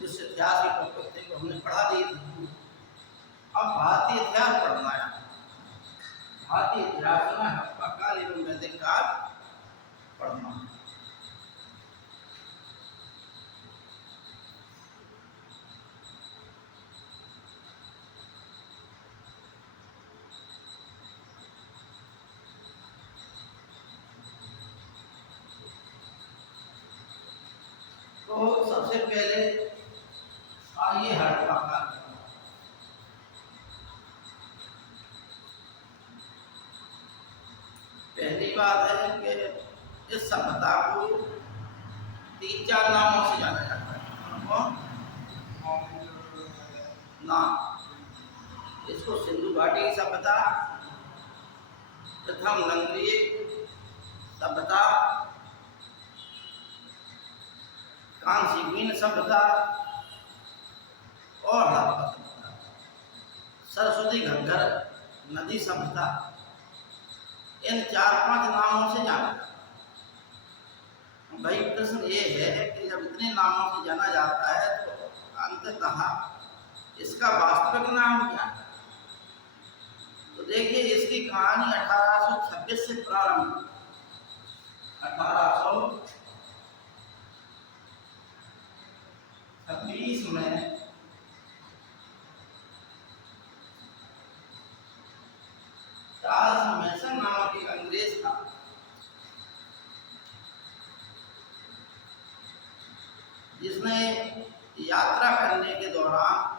जिस इतिहास के टॉपिक थे वो हमने पढ़ा दिए थे। अब भारतीय इतिहास पढ़ना है। भारतीय इतिहास में हड़प्पा काल एवं वैदिक काल पढ़ना है। तो सबसे पहले आइए हड़प्पा काल। पहली बात है कि इस सभ्यता को 3-4 नामों से जाना जाता है। नाम इसको सिंधु घाटी की सभ्यता, प्रथम लंगरीय सभ्यता, कांसीवीन सभ्यता और हड़प्पा सभ्यता, सरस्वती घग्गर नदी सभ्यता, इन 4-5 नामों से जाना जाता है। भाई प्रश्न ये है कि जब इतने नामों से जाना जाता है तो अंततः इसका वास्तविक नाम क्या है? तो देखिए इसकी कहानी 1826 से प्रारंभ, 1826 में चार्ल्स मैसन नामक एक अंग्रेज था, जिसने यात्रा करने के दौरान,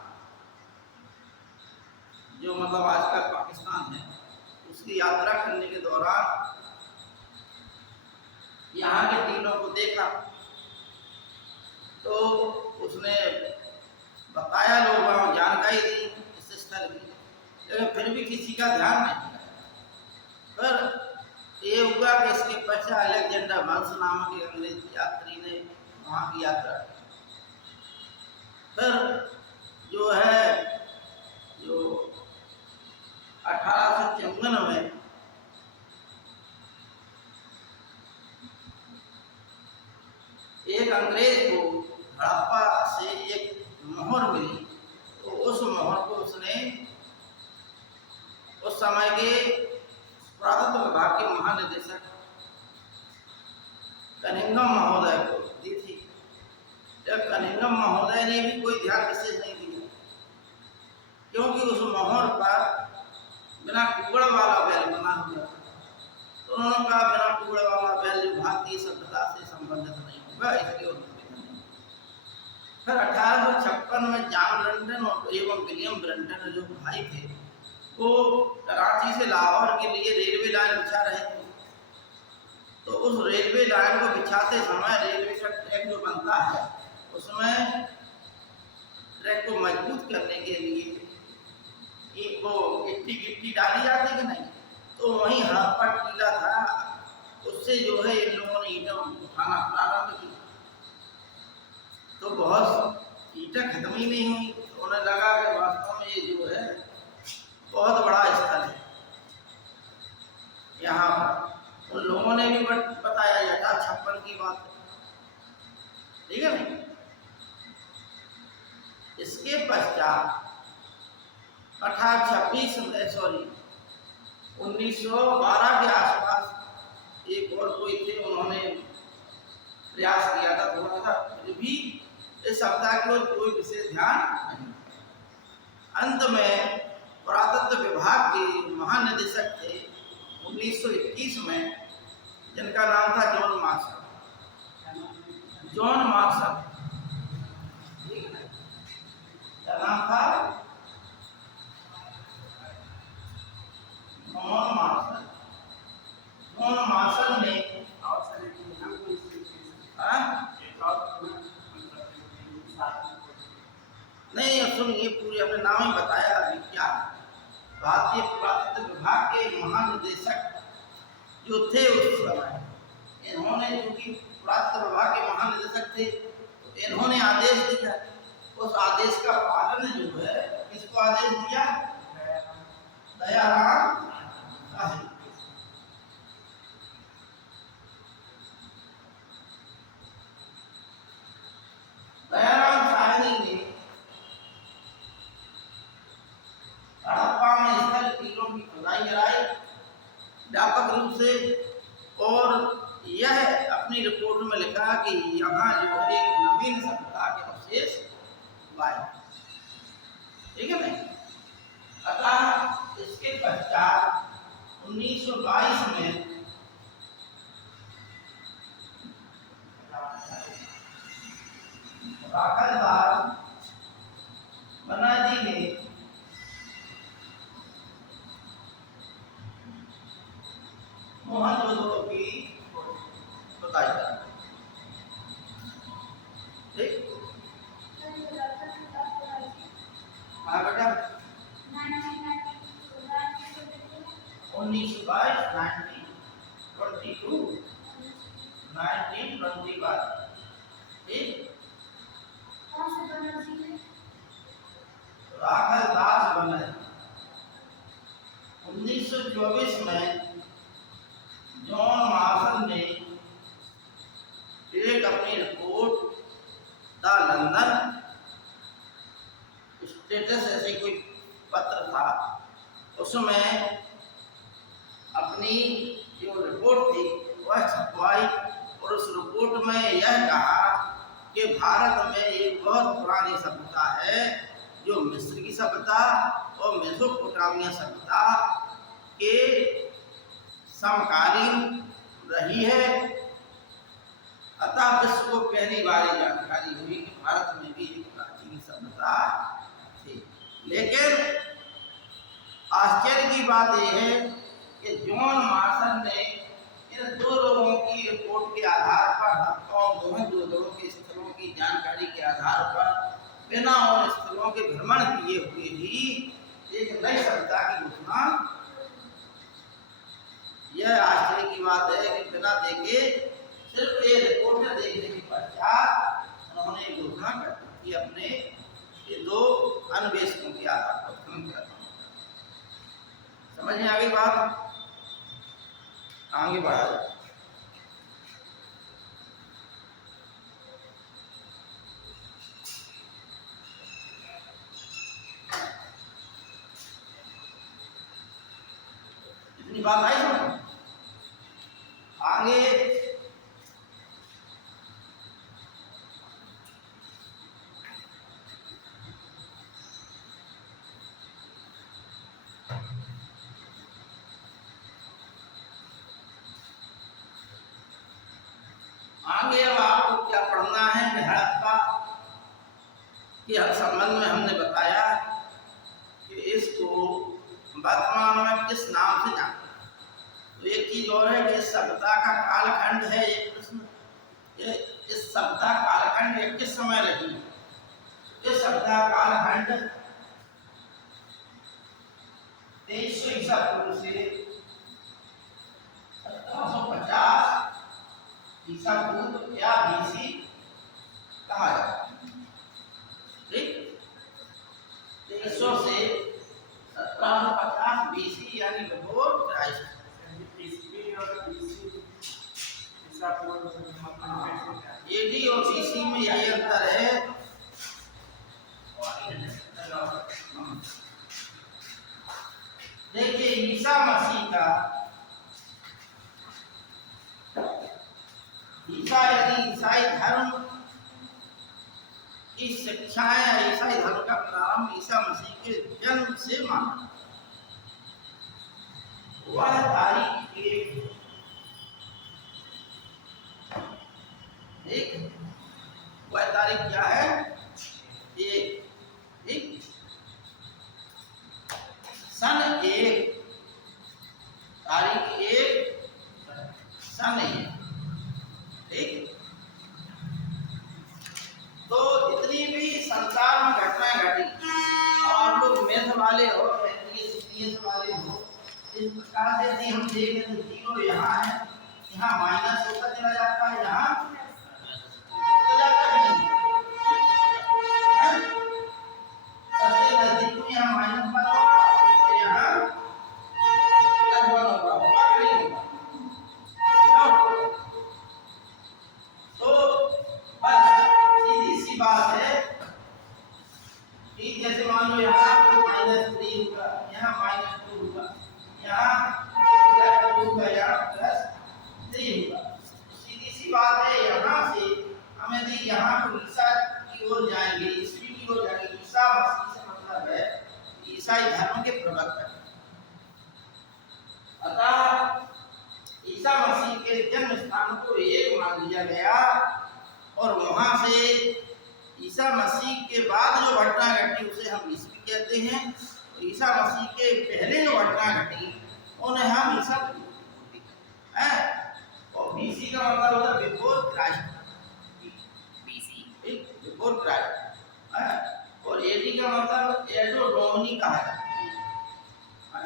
जो मतलब आज का पाकिस्तान है, उसकी यात्रा करने के दौरान यहाँ के टीलों को देखा तो उसने बताया, लोगों को जानकारी दी इस स्थल की, लेकिन फिर भी किसी का ध्यान नहीं दिया। पर ये हुआ कि इसके पश्चात अलेक्जेंडर वंश नामक एक अंग्रेज यात्री ने वहाँ की यात्रा की। फिर जो है जो 1854 में एक अंग्रेज को हड़प्पा से एक मोहर मिली, तो उस मोहर को उसने उस समय के पुरातत्व विभाग के महानिदेशक कनिंघम महोदय को दी थी। जब कनिंघम महोदय ने भी कोई ध्यान विशेष नहीं दिया, क्योंकि उस मोहर पर बिना कुगड़ वाला बैल बना हुआ था। तो उन्होंने कहा बिना कुगड़ वाला बैल जो भारतीय सभ्यता से संबंधित नहीं होगा, इसलिए नहीं। फिर 1856 में जॉन ब्रंटन और एवं विलियम ब्रंटन जो भाई थे, वो कराची से लाहौर के लिए रेलवे लाइन बिछा रहे थे। तो उस रेलवे लाइन को बिछाते समय रेलवे का ट्रैक जो बनता है, उसमें ट्रैक को मजबूत करने के लिए वो गिट्टी डाली जाती कि नहीं, तो वहीं हड़प्पा टीला था, उससे जो है इन लोगों ने ईंटें उठाना प्रारंभ की। तो बहुत ईंटें खत्म ही नहीं हुई। तो उन्हें लगा कि वास्तव में ये जो है बहुत बड़ा स्थल है। यहाँ पर उन लोगों ने भी बताया 1856 की बात है, ठीक है नहीं। इसके पश्चात 1912 के आसपास एक और कोई थे, उन्होंने प्रयास किया था थोड़ा सा, फिर भी इस सप्ताह की ओर कोई विशेष ध्यान नहीं। अंत में पुरातत्व विभाग के महानिदेशक थे 1921 में, जिनका नाम था जॉन मार्शल। जॉन मार्शल, क्या नाम था? John Marshall. जॉन मार्शल ने नहीं, अब सुनिए, पूरी अपने नाम ही बताया अभी क्या। भारतीय पुरातत्व विभाग के महानिदेशक जो थे उस समय, इन्होंने, क्योंकि पुरातत्व विभाग के महानिदेशक थे, तो इन्होंने आदेश दिया। उस आदेश का पालन जो है, किसको आदेश दिया? दयाराम साहिब। दयाराम साहिब शेष y, ठीक है नहीं। अतः इसके पश्चात 1922 में राखलदास बनारसी ने मोहनजोदड़ो की बताई जाती है, ठीक। हाँ बेटा 1922 1922 1921, ठीक। राखलदास बनर्जी 1924 में जॉन मार्शल ने एक अपनी रिपोर्ट द लंदन स्टेटस ऐसे कोई पत्र था, उसमें अपनी जो रिपोर्ट थी वह छपवाई और उस रिपोर्ट में यह कहा कि भारत में एक बहुत पुरानी सभ्यता है जो मिस्र की सभ्यता और मेसोपोटामिया सभ्यता के समकालीन रही है। अतः विश्व को पहली बार जानकारी हुई कि भारत में भी एक प्राचीन सभ्यता थी। लेकिन आश्चर्य की बात यह है कि जॉन मार्शल ने इन दो लोगों की रिपोर्ट के आधार पर और मोहनजोदड़ो के स्थलों की जानकारी के आधार पर बिना उन स्थलों के भ्रमण किए हुए भी एक नई सभ्यता की घोषणा। यह आश्चर्य की बात है कि बिना देखे सिर्फ ये रिपोर्ट देखने के पश्चात उन्होंने घोषणा कर दी अपने ये दो अन्वेषकों के आधार पर। समझ में आ गई बात? आगे बढ़ा जाए। इतनी बात आई समझ? आगे अब आपको क्या पढ़ना है कि हड़प्पा के संबंध में हमने बताया कि इसको वर्तमान में किस नाम से जानते हैं। तो एक चीज और है कि इस सभ्यता का कालखंड है, एक प्रश्न, इस सभ्यता कालखंड एक किस समय रही है। इस सभ्यता कालखंड 2300 ईसा पूर्व से 1750 ईसा पूर्व या बीसी कहा जाता है, ठीक। 2300 से 1750 बीसी यानी बिफोर क्राइस्ट। एडी और बीसी में यही अंतर है। देखिए ईसा मसीह का यदि ईसाई धर्म की शिक्षाएं, ईसाई धर्म का प्रारंभ ईसा मसीह के जन्म से माना। वह तारीख एक वह तारीख क्या है? एक सन 1 तारीख 1 सन 1, ठीक। तो जितनी भी संसार में घटनाएं घटी और आप लोग मेथ वाले हो, एथलीट वाले हो, इस प्रकार से यदि हम देखें तो जीरो यहाँ है, यहाँ माइनस होता चला जाता है, यहाँ तो जाता है नहीं। सबसे नजदीक में यहाँ -1 होगा और यहाँ +1 होगा, होगा कि नहीं होगा? तो बस सीधी सी बात है कि जैसे मान लो यहाँ -3 होगा, यहाँ -2 होगा, यहाँ +2 होगा, यहाँ +3 होगा। सीधी सी बात है ईसाई धर्म के प्रवर्तक। अतः ईसा मसीह के जन्म स्थान को एक मान लिया गया और वहां से ईसा मसीह के बाद जो घटना घटी उसे हम ईस्वी कहते हैं। और ईसा मसीह के पहले जो घटना घटी उन्हें हम ईसा है। और बीसी का मतलब होता है बिफोर क्राइस्ट, बिफोर क्राइस्ट है। और एडी का मतलब एडो डोमिनी कहा जाता है।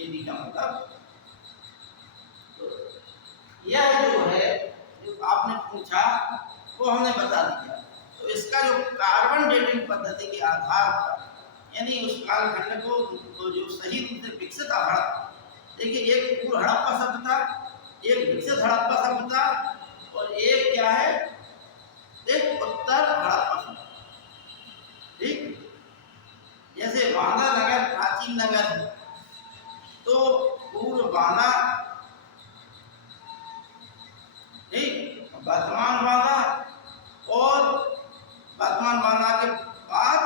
एडी का मतलब तो यह जो है जो आपने पूछा वो हमने बता दिया। तो इसका जो कार्बन डेटिंग पद्धति के आधार पर यानी उस कालखंड को तो जो सही रूप से विकसित हड़प्पा, देखिए एक पूर्व हड़प्पा सभ्यता, एक विकसित हड़प्पा सभ्यता और एक क्या है, एक उत्तर हड़प्पा सभ्यता। ठीक, जैसे बांदा नगर प्राचीन नगर है तो पूर्व बांदा, ठीक, वर्तमान बांदा और वर्तमान बांदा के बाद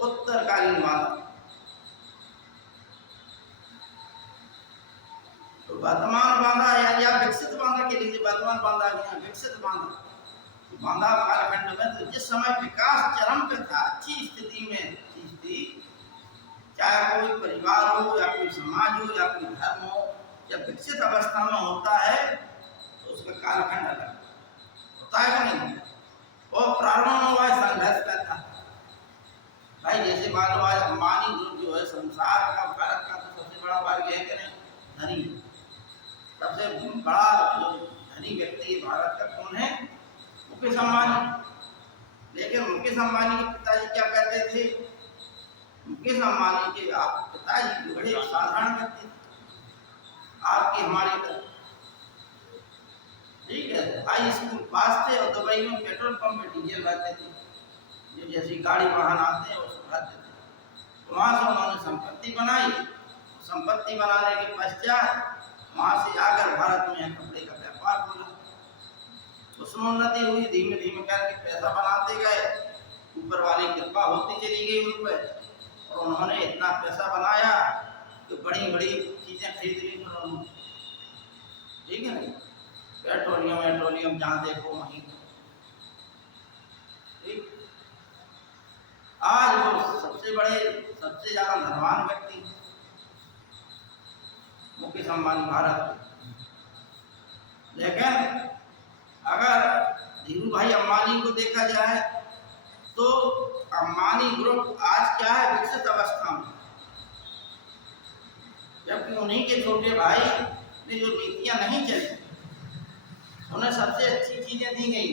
उत्तरकालीन बांदा। तो वर्तमान बांदा या विकसित बांदा के लिए वर्तमान बांदा या विकसित बांदा, बांदा कालखंड में तो जिस समय विकास चरम पे था, अच्छी स्थिति में थी, चाहे कोई परिवार हो या कोई समाज हो या कोई धर्म हो, जब विकसित अवस्था में होता है तो उसका कालखंड अलग होता है कि नहीं। और प्रारंभ में वह संघर्ष करता है भाई। जैसे मान लो आज अंबानी ग्रुप जो है संसार का, भारत का तो सबसे बड़ा वर्ग है कि नहीं, धनी। सबसे बड़ा जो धनी व्यक्ति भारत का कौन है, मुकेश अंबानी। लेकिन मुकेश अंबानी के पिताजी क्या कहते थे, मुकेश अंबानी के पिताजी बड़े साधारण व्यक्ति थे, आपकी हमारी तरह, ठीक है, हाई स्कूल पास थे और दुबई में पेट्रोल पंप में डीजल भरते थे, जो जैसी गाड़ी वाहन आते हैं उसको भरते थे। तो वहाँ से उन्होंने संपत्ति बनाई। संपत्ति बनाने के पश्चात वहाँ से आकर भारत में कपड़े का व्यापार खोला। उसमें उन्नति हुई, धीमे धीमे करके पैसा बनाते गए, ऊपर वाली कृपा होती चली गई उन पर और उन्होंने इतना पैसा बनाया कि बड़ी बड़ी चीजें खरीद ली उन्होंने, ठीक है नहीं, पेट्रोलियम जहाँ देखो वहीं। ठीक, आज वो सबसे बड़े, सबसे ज्यादा धनवान व्यक्ति मुकेश अंबानी भारत। लेकिन अगर धीरू भाई अंबानी को देखा जाए तो अंबानी ग्रुप आज क्या है, विकसित अवस्था में, जबकि उन्हीं के छोटे भाई ने जो नीतियां नहीं चली उन्हें सबसे अच्छी चीजें दी गई।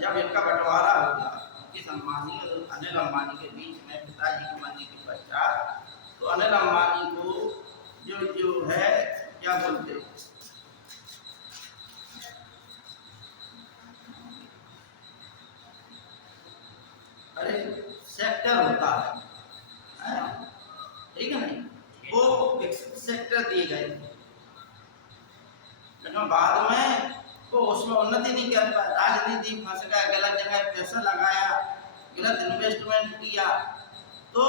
जब इनका बंटवारा हो गया मुकेश अंबानी और अनिल अंबानी के बीच में पिताजी की मरने के पश्चात, तो अनिल अंबानी को जो है क्या बोलते, अरे सेक्टर होता है, ठीक है नहीं, वो विकसित सेक्टर दिए गए, लेकिन बाद में वो उसमें उन्नति नहीं कर पाया, राजनीति फंस गया, गलत जगह पैसा लगाया, गलत इन्वेस्टमेंट किया तो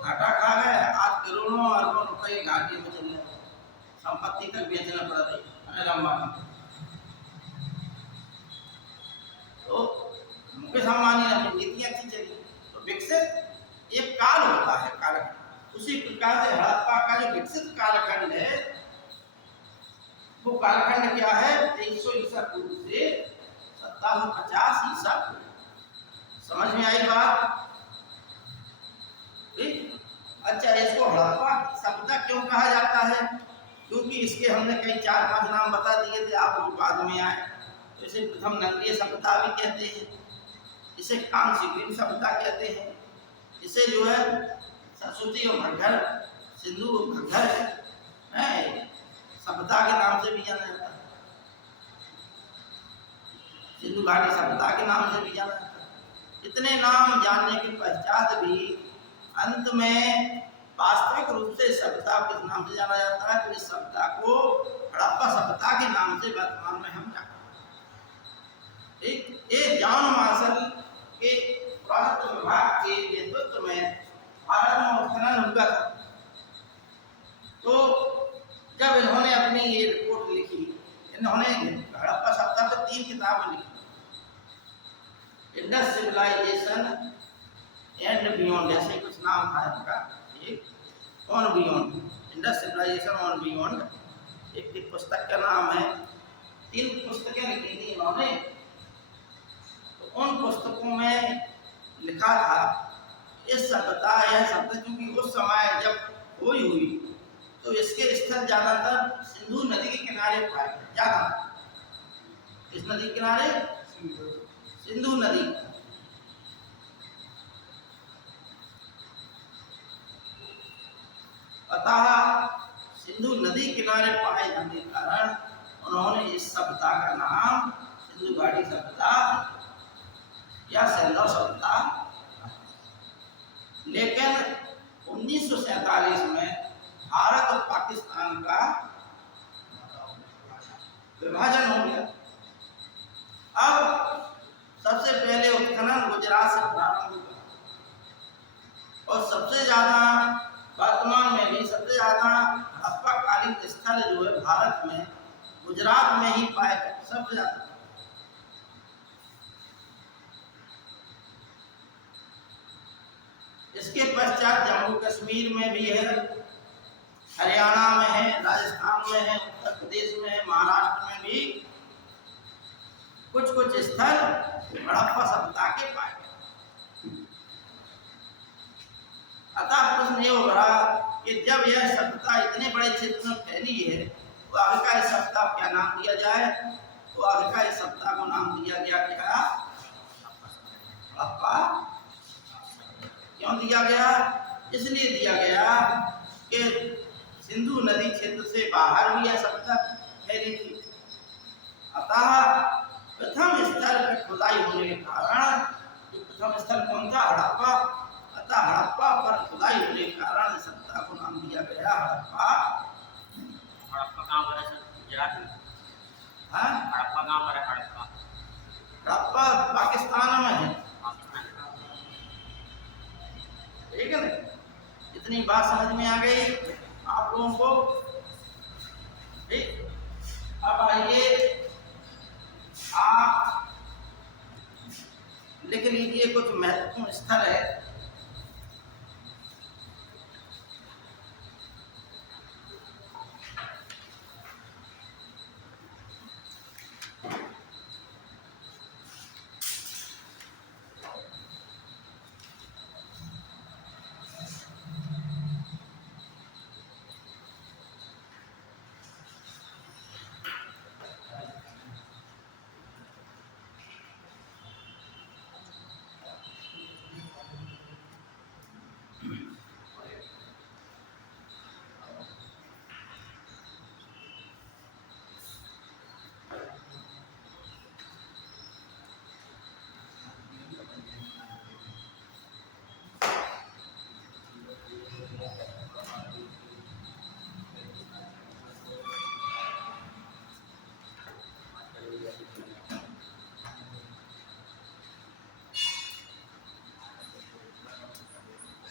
घाटा खा गए। आज करोड़ों अरबों रुपए घाटे में चल रहे, संपत्ति तक बेचना पड़ रही अनिल अंबानी। तो मुकेश अंबानी ने अपनी नीतियां अच्छी चली। तो विकसित एक काल होता है, कालखंड। उसी प्रकार से हड़प्पा का जो विकसित कालखंड है वो कालखंड क्या है, 2300 ईसा पूर्व से 1750 ईसा पूर्व। समझ में आई बात? अच्छा, इसको हड़प्पा सभ्यता क्यों कहा जाता है? क्योंकि इसके हमने कई 4-5 नाम बता दिए थे, आप लोग बाद में आए। तो इसे प्रथम नगरीय सभ्यता भी कहते हैं, इसे कांस्ययुगीन सभ्यता कहते हैं, इसे जो है सरस्वती और घग्गर, सिंधु घग्गर है सभ्यता के नाम से भी जाना जाता है, सिंधु घाटी सभ्यता के नाम से भी जाना जाता है। इतने नाम जानने के पश्चात भी अंत में वास्तविक रूप से सभ्यता किस नाम से जाना जाता है, तो इस सभ्यता को हड़प्पा सभ्यता के नाम से वर्तमान में हम जानते हैं। एक जॉन मार्शल के पुरातत्व विभाग के नेतृत्व में भारत में उत्खनन हुआ था। तो जब इन्होंने अपनी ये रिपोर्ट लिखी, इन्होंने हड़प्पा सभ्यता पर 3 किताबें लिखी, इंडस सिविलाइजेशन एंड बियॉन्ड, ऐसे कुछ नाम था इनका, एक and beyond, Indus civilisation and beyond एक पुस्तक का नाम है। 3 पुस्तकें लिखी थी इन्होंने। तो उन पुस्तकों में लिखा था इस सभ्यता, यह सभ्यता क्योंकि उस समय जब हुई तो इसके स्थल ज्यादातर सिंधु नदी के किनारे पाए गए, ज्यादा इस नदी के किनारे सिंधु नदी। अतः सिंधु नदी किनारे पाए जाने के कारण उन्होंने इस सभ्यता का नाम सिंधु घाटी सभ्यता या सिंधु सभ्यता। लेकिन 1947 में भारत और पाकिस्तान का विभाजन हो गया। अब सबसे पहले उत्खनन गुजरात से प्रारंभ हुआ और सबसे ज्यादा वर्तमान में भी सबसे ज्यादा हड़प्पाकालीन स्थल जो है भारत में गुजरात में ही पाए गए सबसे ज्यादा। इसके पश्चात जम्मू कश्मीर में भी है, हरियाणा में है, राजस्थान में है, उत्तर प्रदेश में है, महाराष्ट्र में भी कुछ कुछ स्थल हड़प्पा सभ्यता के पाए गए। अतः प्रश्न ये हो रहा कि जब यह सभ्यता इतने बड़े क्षेत्र में फैली है तो आगे का इस सभ्यता क्या नाम दिया जाए? तो आगे का इस सभ्यता को नाम दिया गया क्या? हड़प्पा। क्यों दिया गया? इसलिए दिया गया कि सिंधु नदी क्षेत्र से बाहर भी यह सभ्यता फैली थी। अतः प्रथम स्थल पर खुदाई होने के कारण, प्रथम स्थल कौन था? हड़प्पा। अतः हड़प्पा पर खुदाई होने के कारण सभ्यता को नाम दिया गया हड़प्पा। हड़प्पा कहाँ पर है सर? गुजरात में। हाँ, हड़प्पा कहाँ पर है? हड़प्पा हड़प्पा पाकिस्तान में है। ठीक है ना? इतनी बात समझ में आ गई आप लोगों को? ठीक। अब आइए आप लिख लीजिए कुछ महत्वपूर्ण स्थल है।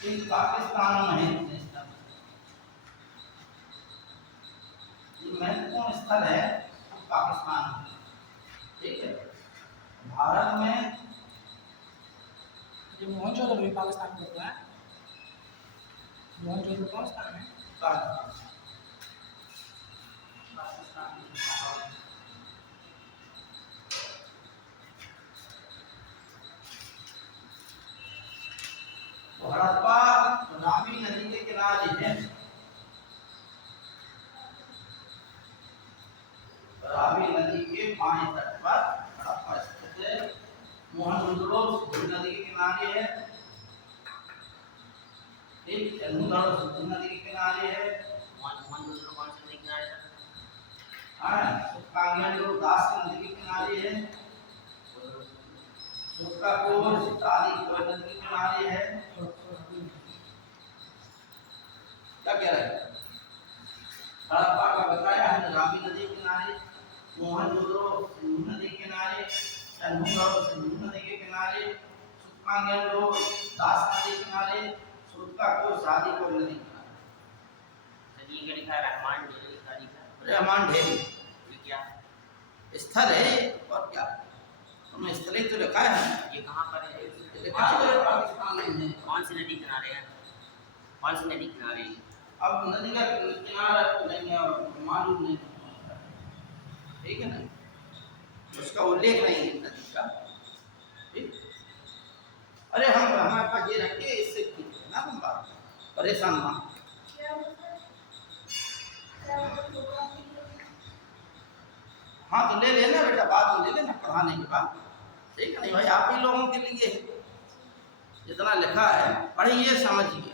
पाकिस्तान में महत्वपूर्ण स्थल है पाकिस्तान में। ठीक है, भारत में जो मोहनजोदड़ो भी पाकिस्तान में होता है। मोहनजोदड़ो कौन स्थान है? हड़प्पा रावी नदी के किनारे है। रावी नदी के बाएं तट पर हड़प्पा स्थित है। मोहनजोदड़ो सिंधु नदी के किनारे है। एक सिंधु नदी के किनारे है। मोहनजोदड़ो कौन सी नदी के किनारे है? कांगेर दास नदी के किनारे है। उसका कोर्स तारीख नदी के किनारे है। क्या कह रहे हैं? हड़प्पा का बताया है रावी नदी के किनारे, मोहनजोदड़ो सिंधु नदी के किनारे, सिंधु नदी के किनारे, सुकांगेर दास नदी के किनारे, खुद का कोई शादी को नहीं करा। सर ये लिखा है रहमान डेयरी शादी का। रहमान डेयरी ये क्या स्थल है और क्या, हमने स्थल ही तो लिखा है। ये कहाँ पर है? लिखा तो है पाकिस्तान में है। कौन सी नदी किनारे है? कौन सी नदी किनारे है? अब नदी का किनारा तो नहीं है और मालूम नहीं, ठीक है ना, उसका उल्लेख नहीं है नदी का। ठीक? अरे हम हमारे पास ये रखे इससे ठीक है ना, तुम बात परेशान ना। हाँ तो ले लेना बेटा, बाद में ले लेना पढ़ाने के बाद, ठीक है नहीं भाई, आप ही लोगों के लिए जितना लिखा है पढ़िए समझिए,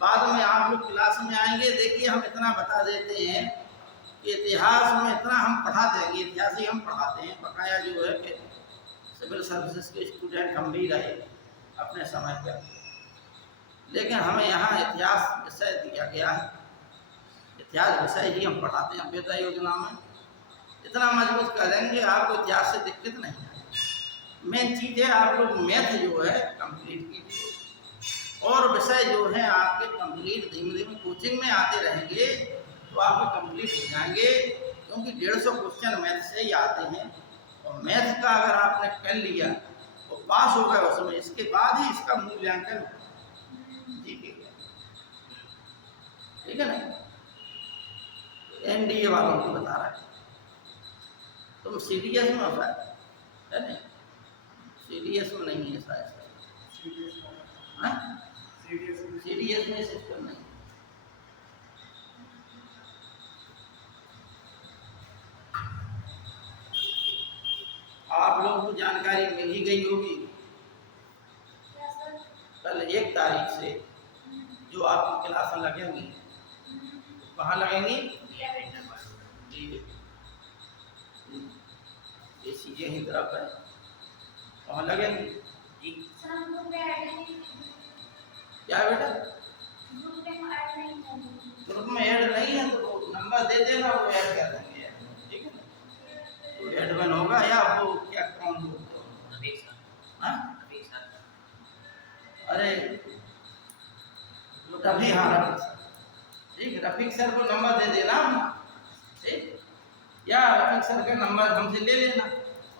बाद में आप लोग क्लास में आएंगे। देखिए हम इतना बता देते हैं कि इतिहास में इतना हम पढ़ा देंगे, इतिहास ही हम पढ़ाते हैं बकाया, जो है कि सिविल सर्विसेज के स्टूडेंट हम भी रहे अपने समय पर, लेकिन हमें यहाँ इतिहास विषय दिया गया है, इतिहास विषय ही हम पढ़ाते हैं अभ्युदय योजना में। इतना मजबूत कर देंगे आपको इतिहास से दिक्कत नहीं है। मेन चीज़ है आप लोग मैथ जो है कंप्लीट कीजिए, और विषय जो है आपके कंप्लीट धीमे धीमे कोचिंग में आते रहेंगे तो आपके कंप्लीट हो जाएंगे, क्योंकि 150 क्वेश्चन मैथ से ही आते हैं। और मैथ का अगर आपने कर लिया तो पास हो गए उसमें, इसके बाद ही इसका मूल्यांकन जी ठीक है ना। एनडीए वालों को बता रहा है, तुम सीडीएस में होता है ना, सीडीएस में नहीं है शायद, सीडीएस में सिस्टम नहीं। आप लोगों को जानकारी मिल ही गई होगी, कल 1 तारीख से जो आपकी क्लास लगेंगी, कहाँ लगेंगी? ये चीजें ही तरफ है, कहाँ लगेंगी जी? क्या बेटा ग्रुप में ऐड नहीं है तो नंबर दे देना, वो ऐड कर देंगे, ठीक है ना। तो एडमिन होगा या वो क्या कौन बोलते हो? हाँ अरे वो तभी, हाँ रफीक सर, ठीक, रफीक सर को नंबर दे देना, ठीक, या रफीक सर का नंबर हमसे ले लेना,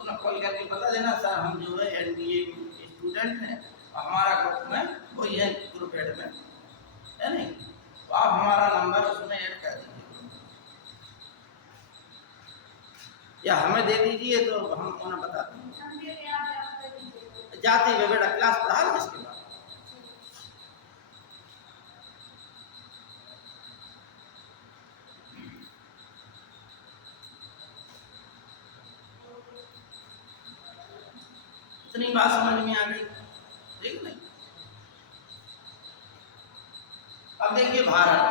उन्हें कॉल करके बता देना सर हम जो है एनडीए स्टूडेंट हैं, हमारा ग्रुप में वही है ग्रुप एडमिन है नहीं, तो आप हमारा नंबर उसमें ऐड कर दीजिए या हमें दे दीजिए तो हम उन्हें बता देंगे। जाते हुए बेटा क्लास पढ़ा लो, इसके बाद इतनी बात समझ में आ गई, ठीक नहीं। अब देखिए भारत,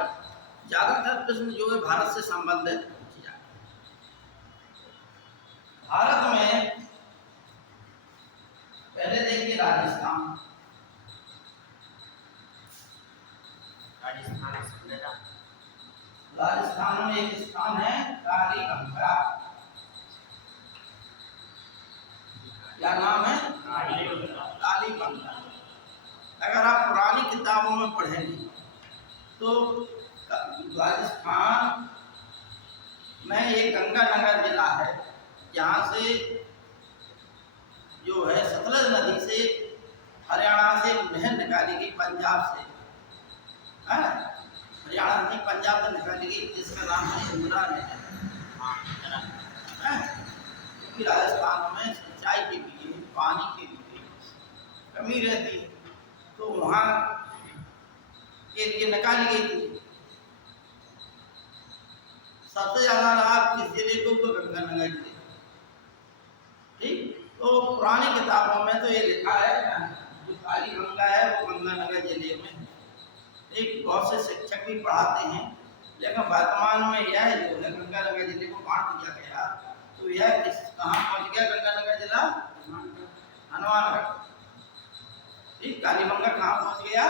ज्यादातर प्रश्न जो है भारत से संबंधित पूछे जाते हैं। भारत में पहले देखिए राजस्थान, राजस्थान में एक स्थान है कालीबंगा, क्या नाम है? कालीबंगा। अगर आप पुरानी किताबों में पढ़ेंगे तो राजस्थान में एक गंगानगर जिला है, जहाँ से जो है सतलज नदी से हरियाणा से नहर निकाली गई, पंजाब से, हरियाणा से पंजाब से निकाली गई, जिसका नाम है यमुना नहर। क्योंकि राजस्थान में सिंचाई के लिए, पानी के लिए कमी रहती है, तो वहाँ के लिए निकाली गई थी। सबसे ज्यादा लाभ किस जिले को? गंगानगर जिले, ठीक। तो पुरानी किताबों में तो ये लिखा है, जो कालीबंगा है वो गंगानगर जिले में, ठीक। बहुत से शिक्षक भी पढ़ाते हैं, लेकिन वर्तमान में यह जो है गंगानगर जिले को बांट दिया गया, तो यह किस कहाँ पहुँच गया? गंगानगर जिला हनुमानगढ़, ठीक। कालीबंगा कहाँ पहुँच गया?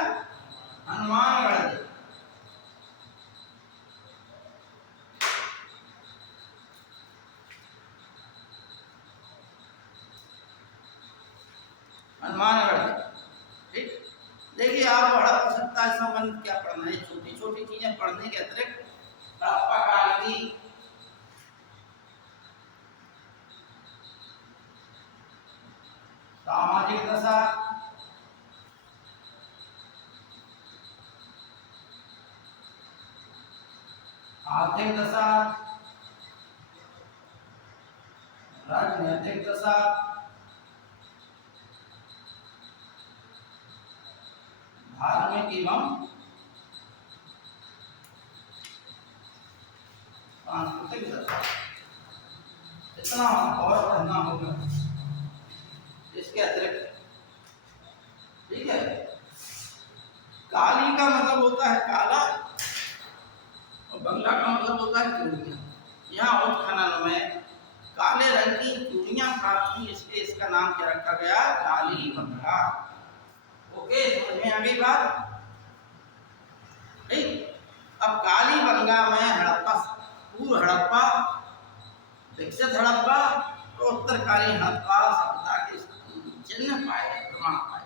हनुमानगढ़ जिला। हनुमानगढ़, ठीक। देखिए आप बड़ा हो सकता सभ्यता से संबंधित क्या पढ़ना है? छोटी छोटी चीजें पढ़ने के अतिरिक्त हड़प्पा काल की सामाजिक दशा, आर्थिक दशा, राजनीतिक दशा, धार्मिक एवं सांस्कृतिक दशा, इतना और पढ़ना होगा इसके अतिरिक्त। ठीक है। काली का मतलब होता है काला और बंगला का मतलब होता है चूड़ियाँ। यहाँ उस खनन में काले रंग की चूड़ियाँ प्राप्त हुई, इसलिए इसका नाम क्या रखा गया? काली बंगला। ओके, समझ में आ गई बात? ठीक। अब काली बंगला में हड़प्पा, पूर्व हड़प्पा, विकसित हड़प्पा और उत्तरकालीन हड़प्पा सभ्यता के चिन्ह पाए, प्रमाण पाए।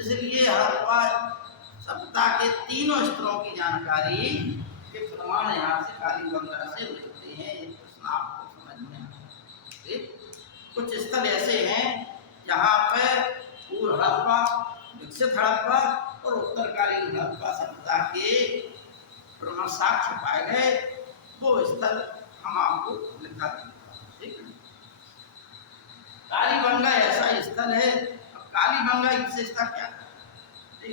इसलिए हड़प्पा सभ्यता के तीनों स्तरों की जानकारी के प्रमाण यहाँ से काली बंगला से मिलते हैं। ये प्रश्न आपको समझ में आता है। ठीक। कुछ स्थल ऐसे हैं जहाँ पर पूर्व हड़प्पा, विकसित हड़प्पा और उत्तरकालीन हड़प्पा सभ्यता के प्रमाण साक्ष्य पाए गए, वो स्थल हम आपको लिखा देंगे। ठीक है। कालीबंगा ऐसा स्थल है। अब कालीबंगा की विशेषता क्या है?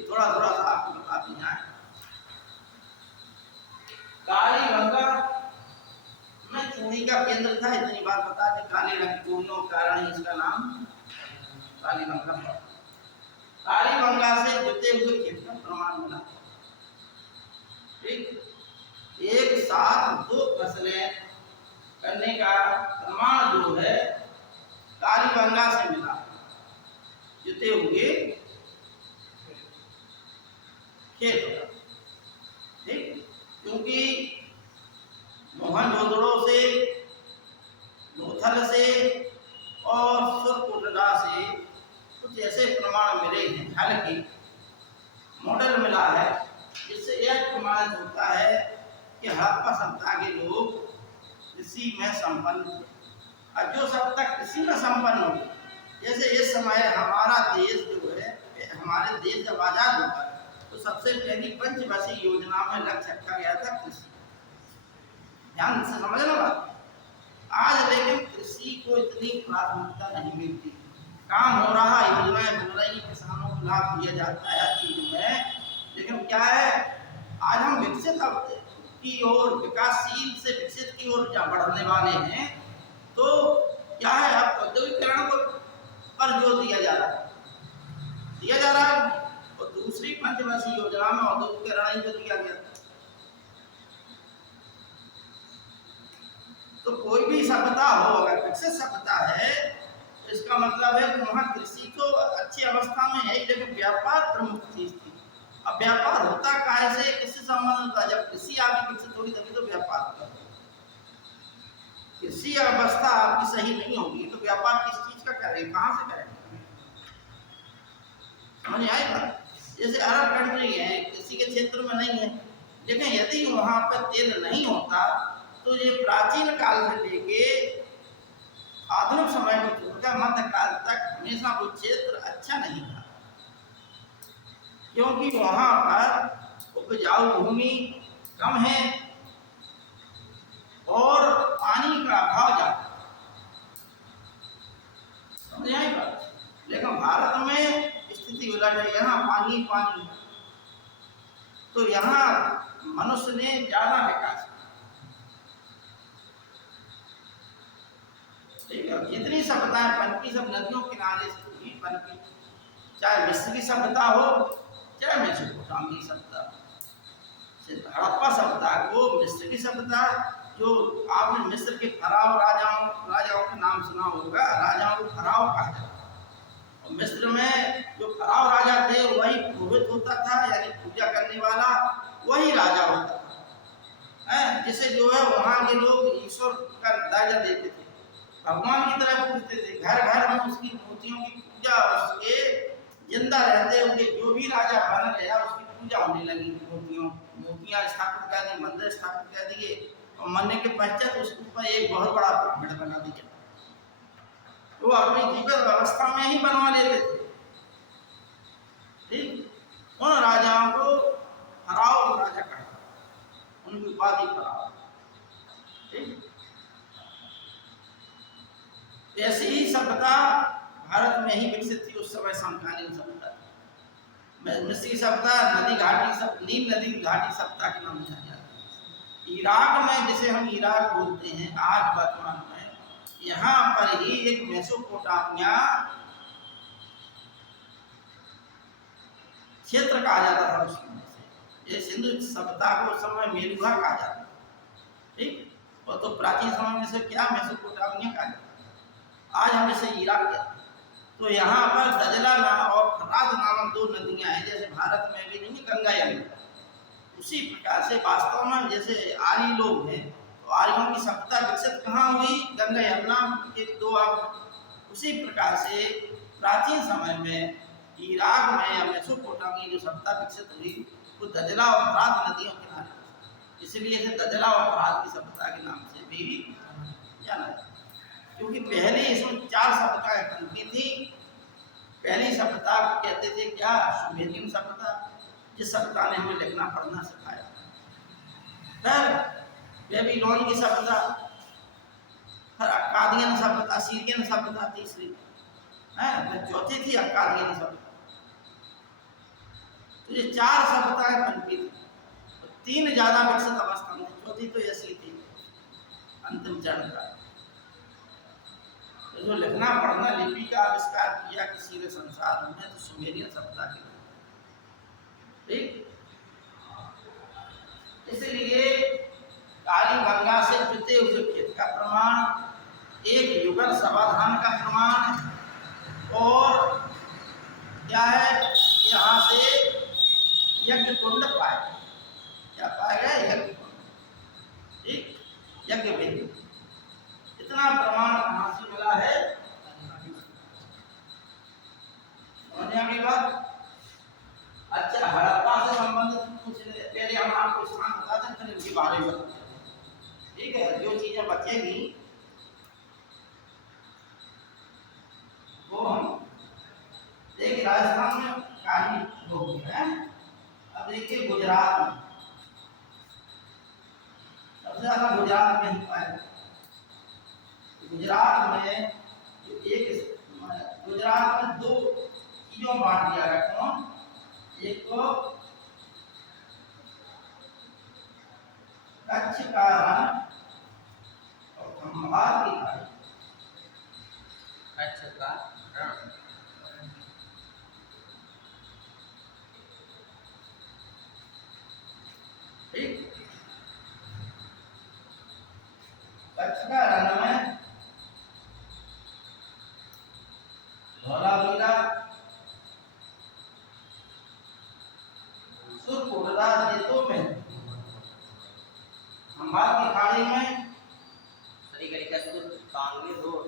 थोड़ा थोड़ा सा आपको बता दिया है। कालीबंगा में चूड़ी का केंद्र था, इतनी बात बता दें। काले रंग की चूड़ियों के कारण ही इसका नाम कालीबंगा पड़ा। कालीबंगा से जुटे हुए खेत का प्रमाण मिला। ठीक। एक साथ दो फसलें करने का प्रमाण जो है कालीबंगा से मिला, जुते हुए खेत। ठीक। क्योंकि मोहनजोदड़ो से, लोथल से और सुरकोटड़ा से कुछ ऐसे प्रमाण मिले हैं, हालांकि मॉडल मिला है, जिससे यह प्रमाणित होता है कि हड़प्पा सभ्यता के लोग कृषि में संपन्न थे। और जो सब तक कृषि में संपन्न हो, जैसे इस समय हमारा देश जो है, हमारे देश जब आजाद हुआ तो सबसे पहली पंचवर्षीय योजना में लक्ष्य रखा गया था कृषि। ध्यान से समझना बात। आज लेकिन कृषि को इतनी प्राथमिकता नहीं मिलती। काम हो रहा, योजनाएं बन रही, किसानों को लाभ दिया जाता है हर चीज में, लेकिन क्या है, आज हम विकसित की ओर, विकासशील से विकसित की ओर बढ़ने वाले हैं, तो क्या है, अब औद्योगिकरण पर जोर दिया जा रहा है, और दूसरी पंचवर्षीय योजना में औद्योगिकरण ही जो दिया गया। तो कोई भी सभ्यता हो, अगर विकसित सभ्यता है तो इसका मतलब है कि वहाँ कृषि तो अच्छी अवस्था में है, लेकिन व्यापार प्रमुख चीज थी। अब व्यापार होता काहे से, किससे संबंध होता? जब कृषि आपकी विकसित होगी तभी तो व्यापार होगा। कृषि अवस्था आपकी सही नहीं होगी तो व्यापार किस चीज का करेंगे, कहाँ से करेंगे? समझ आई बात? जैसे अरब कंट्री है, कृषि के क्षेत्र में नहीं है, लेकिन यदि वहाँ पर तेल नहीं होता तो ये प्राचीन काल से लेके आधुनिक समय को छोड़कर मध्यकाल तक हमेशा वो क्षेत्र अच्छा नहीं था, क्योंकि वहाँ पर उपजाऊ भूमि कम है और पानी का अभाव ज्यादा। समझ आई बात? लेकिन भारत में स्थिति उलट है, यहाँ पानी पानी, तो यहाँ मनुष्य ने ज्यादा विकास किया। ठीक है। जितनी सभ्यताएं पनपी, सब नदियों किनारे से ही पनपी, चाहे मिस्र की सभ्यता हो, चाहे मेसोपोटामिया की सभ्यता। हड़प्पा सभ्यता को मिस्र की सभ्यता, जो आपने मिस्र के फराव राजाओं का नाम सुना होगा, राजाओं को फराव कहा जाता है। और मिस्र में जो फराव राजा थे वही पुरोहित होता था, यानी पूजा करने वाला वही राजा होता था, जिसे जो है वहाँ के लोग ईश्वर का दर्जा देते थे, भगवान की तरह पूजते थे। घर घर में उसकी मूर्तियों की पूजा, उसके जिंदा रहते हुए जो भी राजा बन गया उसकी पूजा होने लगी, मूर्तियां स्थापित कर दी, मंदिर स्थापित कर दिए, और मरने के पश्चात उसके ऊपर एक बहुत बड़ा पिरामिड बना दिया। वो अपनी जीवन व्यवस्था में ही बनवा लेते थे। ठीक, उन राजाओं को हराओ राजा कहता, उनकी उपाधि कराओ। ठीक, ऐसी ही सभ्यता भारत में ही विकसित थी उस समय, समकालीन सभ्यता, मिस्री सभ्यता, नदी घाटी नील नदी घाटी सभ्यता के नाम से जानी जाती है। इराक में, जिसे हम इराक बोलते हैं आज वर्तमान में, यहाँ पर ही एक मेसोपोटामिया क्षेत्र कहा जाता था उसमें से। ये सिंधु सभ्यता को उस समय मेलुहा कहा जाता था। ठीक, और तो प्राचीन समय में से क्या मेसोपोटामिया कहा जाता, आज हम इसे इराक कहते हैं। तो यहाँ पर दजला नाम और फरात नामक दो नदियां हैं, जैसे भारत में भी नहीं गंगा यमुना, उसी प्रकार से वास्तव में जैसे आर्य लोग हैं, तो आर्यों की सभ्यता विकसित कहाँ हुई, गंगा यमुना के दो आप। उसी प्रकार से प्राचीन समय में इराक में या मेसोपोटामिया जो सभ्यता विकसित हुई, वो दजला और फरात नदियों के नाम, इसलिए इसे दजला और फरात की सभ्यता के नाम से भी जाना जाता है। क्योंकि पहले इसमें 4 सभ्यताएं बनती थी। पहली सभ्यता कहते थे क्या, सुमेरियन सभ्यता, जिस सभ्यता ने हमें लिखना पढ़ना सिखाया। फिर बेबीलोन की सभ्यता, फिर अक्कादियन सभ्यता, सीरियन सभ्यता तीसरी है, फिर चौथी थी अक्कादियन सभ्यता। तो ये 4 सभ्यताएं बनती थी, 3 ज्यादा विकसित अवस्था में, चौथी तो ऐसी थी अंतिम चरण का। तो जो लिखना पढ़ना लिपि का आविष्कार किया किसी ने संसार में, तो सुमेरियन सभ्यता की। ठीक, इसलिए काली गंगा से जुते हुए खेत का प्रमाण, एक युगल समाधान का प्रमाण, और क्या है, यहाँ से यज्ञ कुंड पाए, क्या पाया गया, यज्ञ कुंड। ठीक, यज्ञ वेदी, इतना प्रमाण कहाँ से मिला है, समझने की बात। अच्छा, हड़प्पा से संबंधित कुछ पहले हम आपको स्थान बताते हैं, फिर इनके बारे में बताते हैं। ठीक है, जो चीजें बचेगी वो हम देखिए। राजस्थान में काली लोग हैं, अब देखिए गुजरात में सबसे ज्यादा गुजरात में ही पाए। गुजरात में गुजरात में 2 चीजों बांट दिया है। कौन, एक तो कच्छ का रण और खंभात की खाड़ी। कच्छ का रण, ठीक, कच्छ का रण में धौलावीरा, सुरपुरा खेतों में, खंभात की खाड़ी में सरीगढ़ी का सुर कांगली रोड,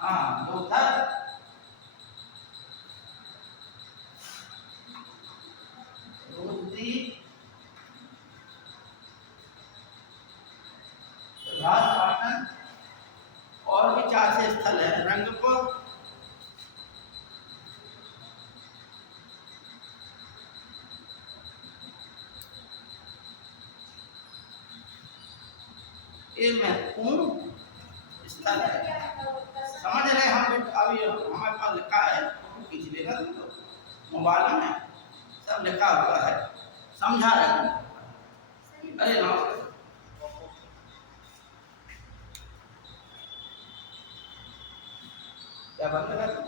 हाँ लोथर, रोहती, राजपाटन, और भी 4 से स्थल है, रंगपुर, ये महत्वपूर्ण स्थल है। समझ रहे हम, अभी हमारे पास लिखा है, खींच लेगा तुम मोबाइल में, सब लिखा हुआ है, समझा रहे। अरे नमस्कार, क्या बंद कर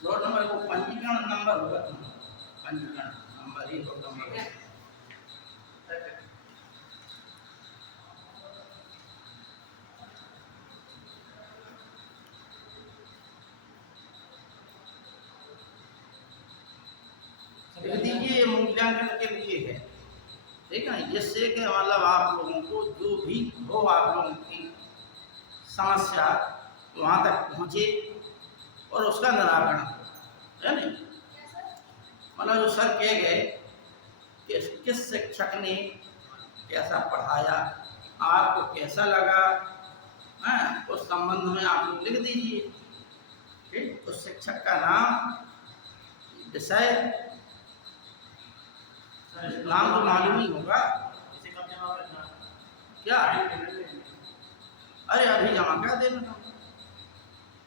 रोड नंबर को पंजीकरण नंबर होगा, पंजीकरण नंबर ही होगा नंबर। लिख दीजिए मूल्यांकन के लिए है, ठीक है, जिससे कि मतलब आप लोगों को जो भी हो आप लोगों की समस्या वहाँ तक पहुँचे और उसका निराकरण हो, है नहीं। मतलब जो सर कह गए कि किस शिक्षक ने कैसा पढ़ाया, आपको कैसा लगा, हैं, उस संबंध में आप लोग लिख दीजिए, ठीक। उस शिक्षक का नाम, विषय, नाम तो मालूम ही होगा। इसे कब जमा करना? क्या? अरे अभी जमा कर देना।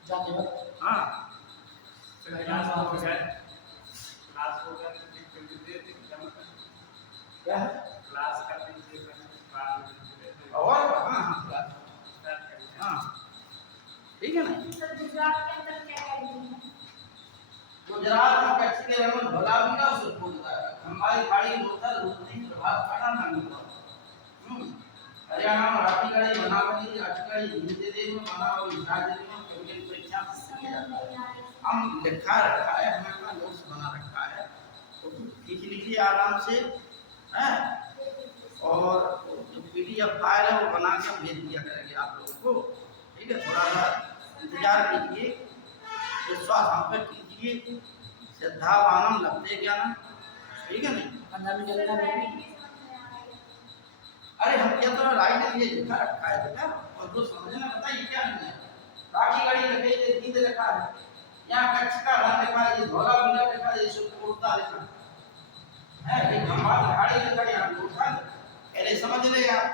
जाते वक्त हाँ क्लास होगा तो जमा कर। क्या है? क्लास का दीजिए और हाँ हाँ हाँ ठीक है ना। सर गुजरात के अंदर क्या करेंगे? गुजरात में कच्छ के रमन भला भी ना उसे बोलता है, हमारी खाड़ी बोलता है रोटी प्रभात खाना ना मिलता। हरियाणा में रातीगढ़ी बनावटी अटकड़ी हिंदी देव में बनावटी हिंदी देव में कभी परीक्षा हम लिखा रखा है, हमने अपना नोट्स बना रखा है, तो लिख लीजिए आराम से, हैं, और जो पीडीएफ फाइल है वो बना के भेज दिया करेंगे आप लोगों को, ठीक है। थोड़ा सा इंतजार कीजिए, विश्वास हम पर कीजिए, श्रद्धावानम लभते ज्ञानम, ठीक है नहीं। पंजाबी चलता है। अरे हम क्या तो राइट ये लिखा रखा है बेटा, और जो समझना बताइए क्या नहीं है। राखी गाड़ी रखे ये गीत लिखा है, यहाँ कच्छ का रंग लिखा है, ये धोला पीला लिखा है, ये सुरकोटा लिखा है, ये खंभात गाड़ी लिखा है, यहाँ लोथा पहले समझ ले आप,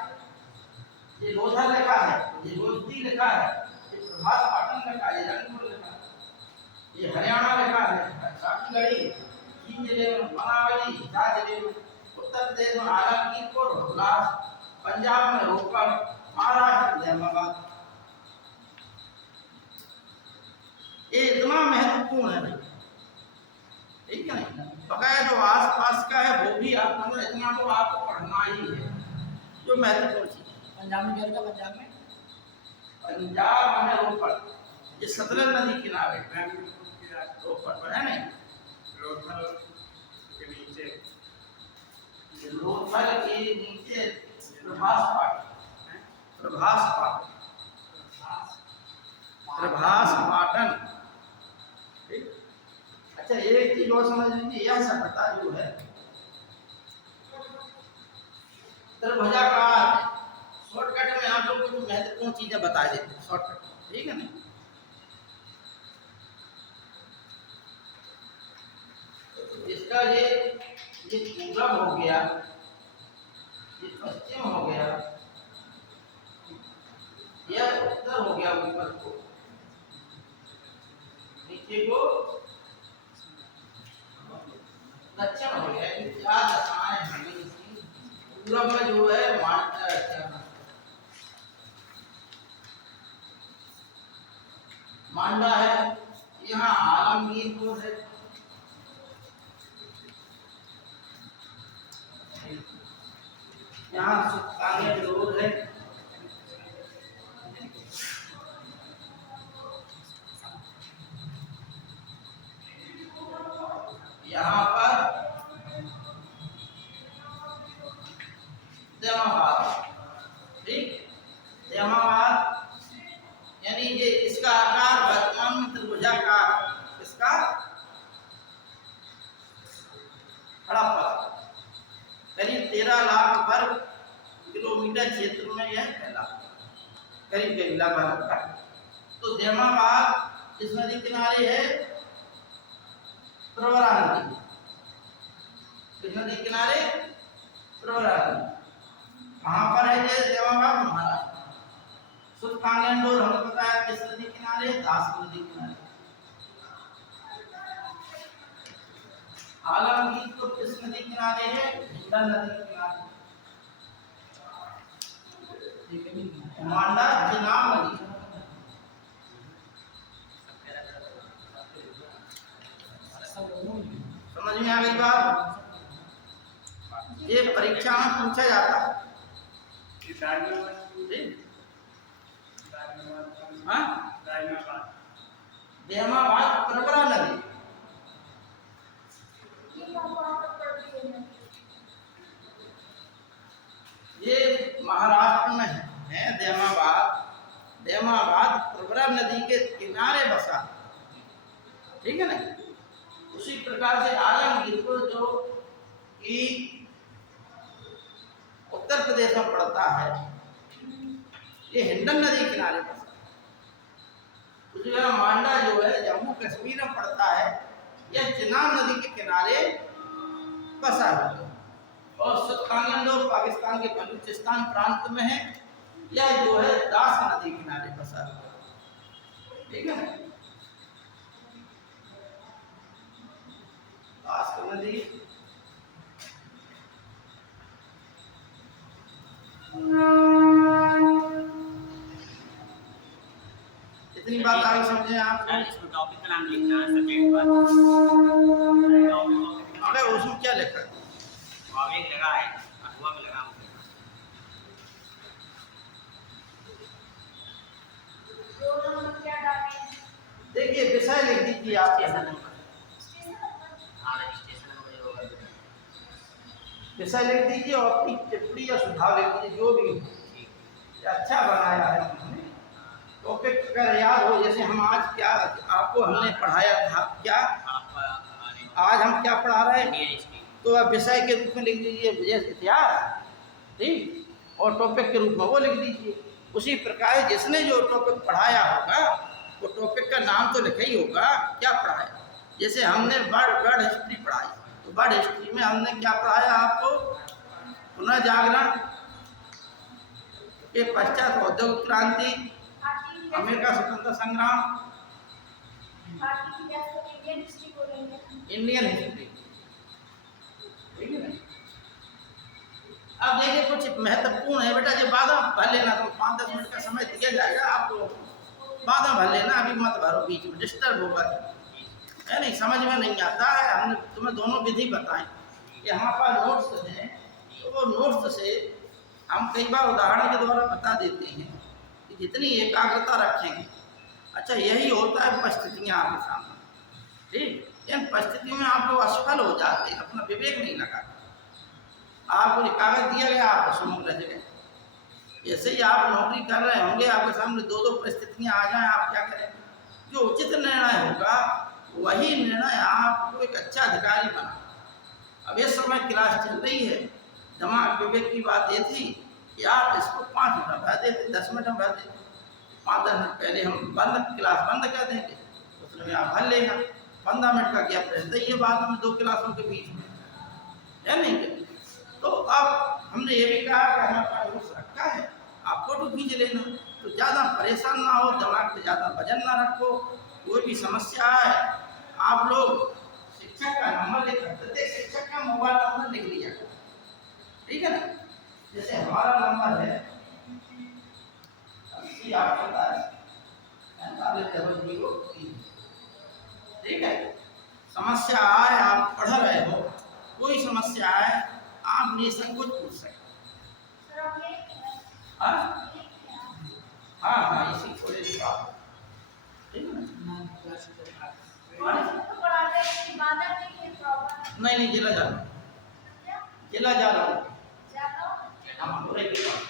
ये लोथा लिखा है, ये लोधी लिखा है, ये प्रभास पाटन लिखा है, ये रंगपुर लिखा है, ये हरियाणा लिखा है, राखी गाड़ी तीन जिले में मनावली, 4 जिले में उत्तर प्रदेश में आलमगीरपुर, उल्लास, पंजाब में रोपड़, महाराष्ट्र में अहमदाबाद। ये इतना महत्वपूर्ण है भाई, ठीक है। बकाया जो आसपास का है वो भी आप मतलब इतना तो आपको पढ़ना ही है, जो महत्वपूर्ण चीज है। पंजाब में क्या लिखा? पंजाब में पंजाब में रोपड़, ये सतलज नदी किनारे रोपड़ पर है नहीं, लोथल के नीचे लोथल के नीचे प्रभास पाटन, प्रभास पाटन, प्रभास पाटन, ठीक। अच्छा एक चीज और समझ लीजिए, यह सभ्यता जो है त्रिभुजाकार, शॉर्टकट में आप लोगों को महत्वपूर्ण चीजें बता देते हैं शॉर्टकट, ठीक है ना। इसका ये पूरब हो गया, ये पश्चिम हो गया, यह उत्तर हो गया, ऊपर को नीचे को दक्षिण हो गया। ये 4 दिशाएं हैं इसकी। पूरब में जो है मांडा है, यहाँ आलमगीरपुर है, यहाँ सुल्तानिया रोड है, यहाँ पर जमाबाद, ठीक। जमाबाद यानी ये इसका आकार वर्तमान में त्रिभुजाकार, इसका हड़प्पा करीब 13 लाख वर्ग किलोमीटर क्षेत्र में यह फैला, करीब लगभग का। तो जमाबाद इस नदी किनारे है, प्रवरा नदी, इस नदी किनारे प्रवरा नदी, कहाँ पर है ये जमाबाद? महाराष्ट्र। सुल्तानगंज हमें बताया किस नदी किनारे? दास नदी किनारे। आलमगीरपुर किस नदी किनारे है? हिंडन नदी किनारे। मांडा चिनाब नदी, समझ में आ गई बात? ये परीक्षा में पूछा जाता है। जी? हाँ? देहमाबाद प्रवरा नदी, ये कहाँ पर पड़ती है नदी? ये महाराष्ट्र में है देहमाबाद। देहमाबाद प्रवरा नदी के किनारे बसा, ठीक है ना। उसी प्रकार से आलमगीरपुर जो कि उत्तर प्रदेश में पड़ता है, ये हिंडन नदी किनारे बसा। उसी तरह मांडा जो है जम्मू कश्मीर में पड़ता है, यह चिनाब नदी के किनारे बसा है। और सुतकानंदो पाकिस्तान के बलूचिस्तान प्रांत में है, यह जो है दास नदी किनारे बसा है, ठीक है ना। दास नदी इतनी बात आगे समझे आप। सर इसमें टॉपिक का नाम लिखना है, सब्जेक्ट पर अबे उसमें क्या लिखा है? टॉपिक लगा है, अथवा में लगा हुआ है। रोल नंबर क्या डालें? देखिए विषय लिख दीजिए आप। Station number, station number? हाँ रजिस्ट्रेशन नंबर जो होगा। विषय लिख दीजिए और अपनी टिप्पणी या सुझाव लिख दीजिए, जो भी हो। ठीक, ये अच्छा बनाया है हमने। टॉपिक अगर याद हो, जैसे हम आज क्या आपको हमने पढ़ाया था, क्या आपका आज हम क्या पढ़ा रहे हैं, इंडियन हिस्ट्री, तो आप विषय के रूप में लिख दीजिए जैसे इतिहास, ठीक, और टॉपिक के रूप में वो लिख दीजिए। उसी प्रकार जिसने जो टॉपिक पढ़ाया होगा वो टॉपिक का नाम तो लिखा ही होगा क्या पढ़ाया। जैसे हमने वर्ल्ड हिस्ट्री पढ़ाई, तो वर्ल्ड हिस्ट्री में हमने क्या पढ़ाया आपको, पुनर्जागरण के पश्चात औद्योगिक क्रांति, भारतीय अमेरिका स्वतंत्रता संग्राम, भारतीय इतिहास को इंडियन हिस्ट्री बोलेंगे। इंडियन हिस्ट्री, ठीक है ना। अब देखिए कुछ महत्वपूर्ण है बेटा, जो बाद में भर लेना, तो 5-10 मिनट का समय दिया जाएगा आपको, बाद में भर लेना, अभी मत भरो, बीच में डिस्टर्ब होगा, है नहीं, समझ में नहीं आता है। हमने तुम्हें दोनों विधि बताएं कि हमारे पास नोट्स हैं, तो वो नोट्स से हम कई बार उदाहरण के द्वारा बता देते हैं कि जितनी एकाग्रता रखेंगे। अच्छा यही होता है परिस्थितियाँ आपके सामने, ठीक, इन परिस्थितियों में आप लोग असफल हो जाते हैं, अपना विवेक नहीं लगाते। आपको जो कागज दिया गया आप उसमें उलझ गए। जैसे ही आप नौकरी कर रहे होंगे, आपके सामने 2-2 परिस्थितियाँ आ जाएं, आप क्या करेंगे? जो उचित निर्णय होगा वही निर्णय आपको एक अच्छा अधिकारी बना। अब इस समय क्लास चल रही है, दिमाग विवेक की बात ये थी कि आप इसको 5 मिनट भर देते, 10 मिनट भर देते, 5-10 मिनट पहले हम क्लास बंद कर देंगे, उसमें आप भर लेगा। 15 मिनट का गैप रहता ही है बाद में 2 क्लासों के बीच में, है नहीं। तो अब हमने ये भी कहा कि हमारे पास नोट्स रखा है, आप फोटो खींच लेना, तो ज़्यादा परेशान ना हो, दिमाग पे ज़्यादा वजन ना रखो। कोई भी समस्या है आप लोग शिक्षक का नंबर लिख, प्रत्येक शिक्षक का मोबाइल नंबर लिख लिया, ठीक है ना। जैसे हमारा नंबर है 80-847-003, ठीक है। समस्या आए, आप पढ़ रहे हो, कोई समस्या आए, आप निसंकोच पूछ सकते। सर आप एक हैं? हाँ एक हैं आप? हाँ इसी कॉलेज का, ठीक है ना। तो पढ़ाते हैं कि बाधा नहीं है प्रॉब्लम? नहीं जिला जा रहा हूँ, क्या? जिला जा रहा हूँ जानो? हम पूरे के पास।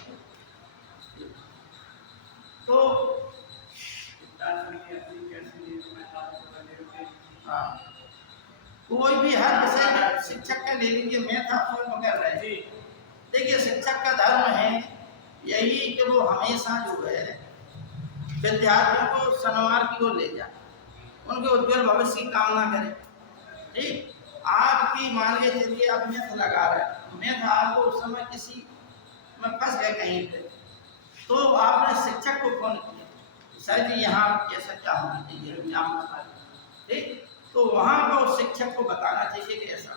तो हाँ कोई भी हर विषय शिक्षक का ले लीजिए, मैथ आप स्वयं कर रहे हैं। देखिए शिक्षक का धर्म है यही कि वो हमेशा जो है विद्यार्थियों को सन्मार्ग की ओर ले जाए, उनके उज्जवल भविष्य की कामना करें, ठीक। आपकी मान के चलिए आप मैथ लगा रहे हैं, मैथ आपको उस समय किसी में फंस गए कहीं पे, तो आपने शिक्षक को फोन किया, सर जी यहाँ कैसा क्या होना चाहिए एग्जाम, ठीक। तो वहाँ पर उस शिक्षक को बताना चाहिए कि ऐसा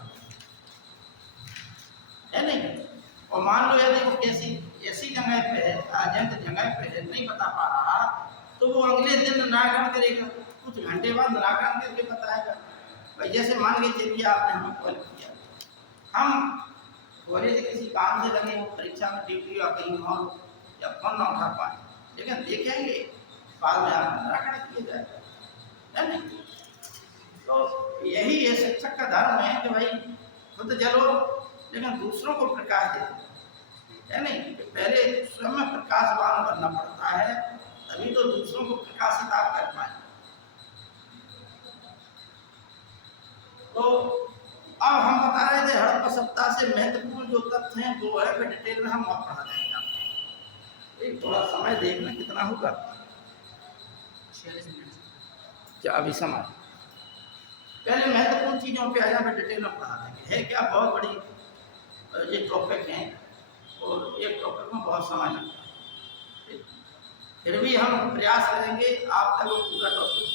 है नहीं। और मान लो यदि वो किसी ऐसी जगह पे है, अर्जेंट जगह पे है, नहीं बता पा रहा, तो वो अगले दिन निराकरण करेगा, कुछ घंटे बाद निराकरण करके बताएगा। भाई जैसे मान के चलिए आपने हमें कॉल किया, हम थोड़े से किसी काम से लगे हो, परीक्षा में ड्यूटी या कहीं और, या फोन ना उठा पाए, लेकिन देखेंगे बाद में आप निराकरण किए जाएगा, है नहीं? तो यही है शिक्षक का धर्म है कि भाई खुद जलो लेकिन दूसरों को प्रकाश दे, है नहीं? कि पहले स्वयं में प्रकाशवान बनना पड़ता है, तभी तो दूसरों को प्रकाशित आप कर पाए। तो अब हम बता रहे थे हड़प्पा सप्ताह से महत्वपूर्ण जो तथ्य हैं वो है, फिर डिटेल में हम और पढ़ा देंगे आपको। एक थोड़ा समय देखना कितना होगा, 46 मिनट। क्या अभी समय? पहले महत्वपूर्ण चीजों पे आया, फिर डिटेल में पढ़ा देंगे। है क्या बहुत बड़ी ये टॉपिक है और एक टॉपिक में बहुत समय लगता है, फिर भी हम प्रयास करेंगे आप तक वो पूरा टॉपिक।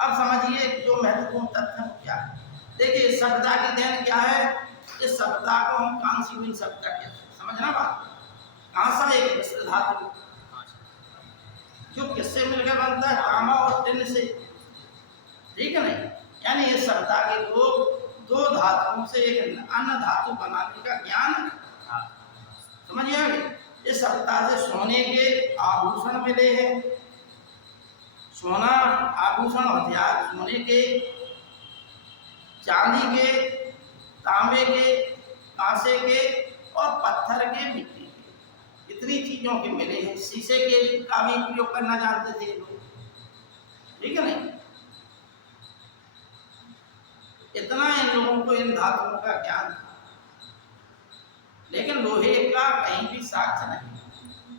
अब समझिए जो महत्वपूर्ण तथ्य क्या है। देखिए इस सभ्यता की देन क्या है, इस सभ्यता को हम कांसीविन सभ्यता कहते हैं, समझना बात। कांसा एक मिश्र धातु जो किससे मिलकर बनता है, तांबा और टिन से, ठीक है नहीं? यानी इस सभ्यता के लोग दो धातुओं से एक अन्य धातु बनाने का ज्ञान, समझिए इस सभ्यता से सोने के आभूषण मिले हैं, सोना आभूषण हथियार सोने के, चांदी के, तांबे के, कांसे के और पत्थर के, मिट्टी के, इतनी चीजों के मिले हैं। शीशे के का भी उपयोग करना जानते थे लोग, ठीक है नहीं? इतना इन लोगों को इन धातुओं का ज्ञान था, लेकिन लोहे का कहीं भी साक्ष्य नहीं।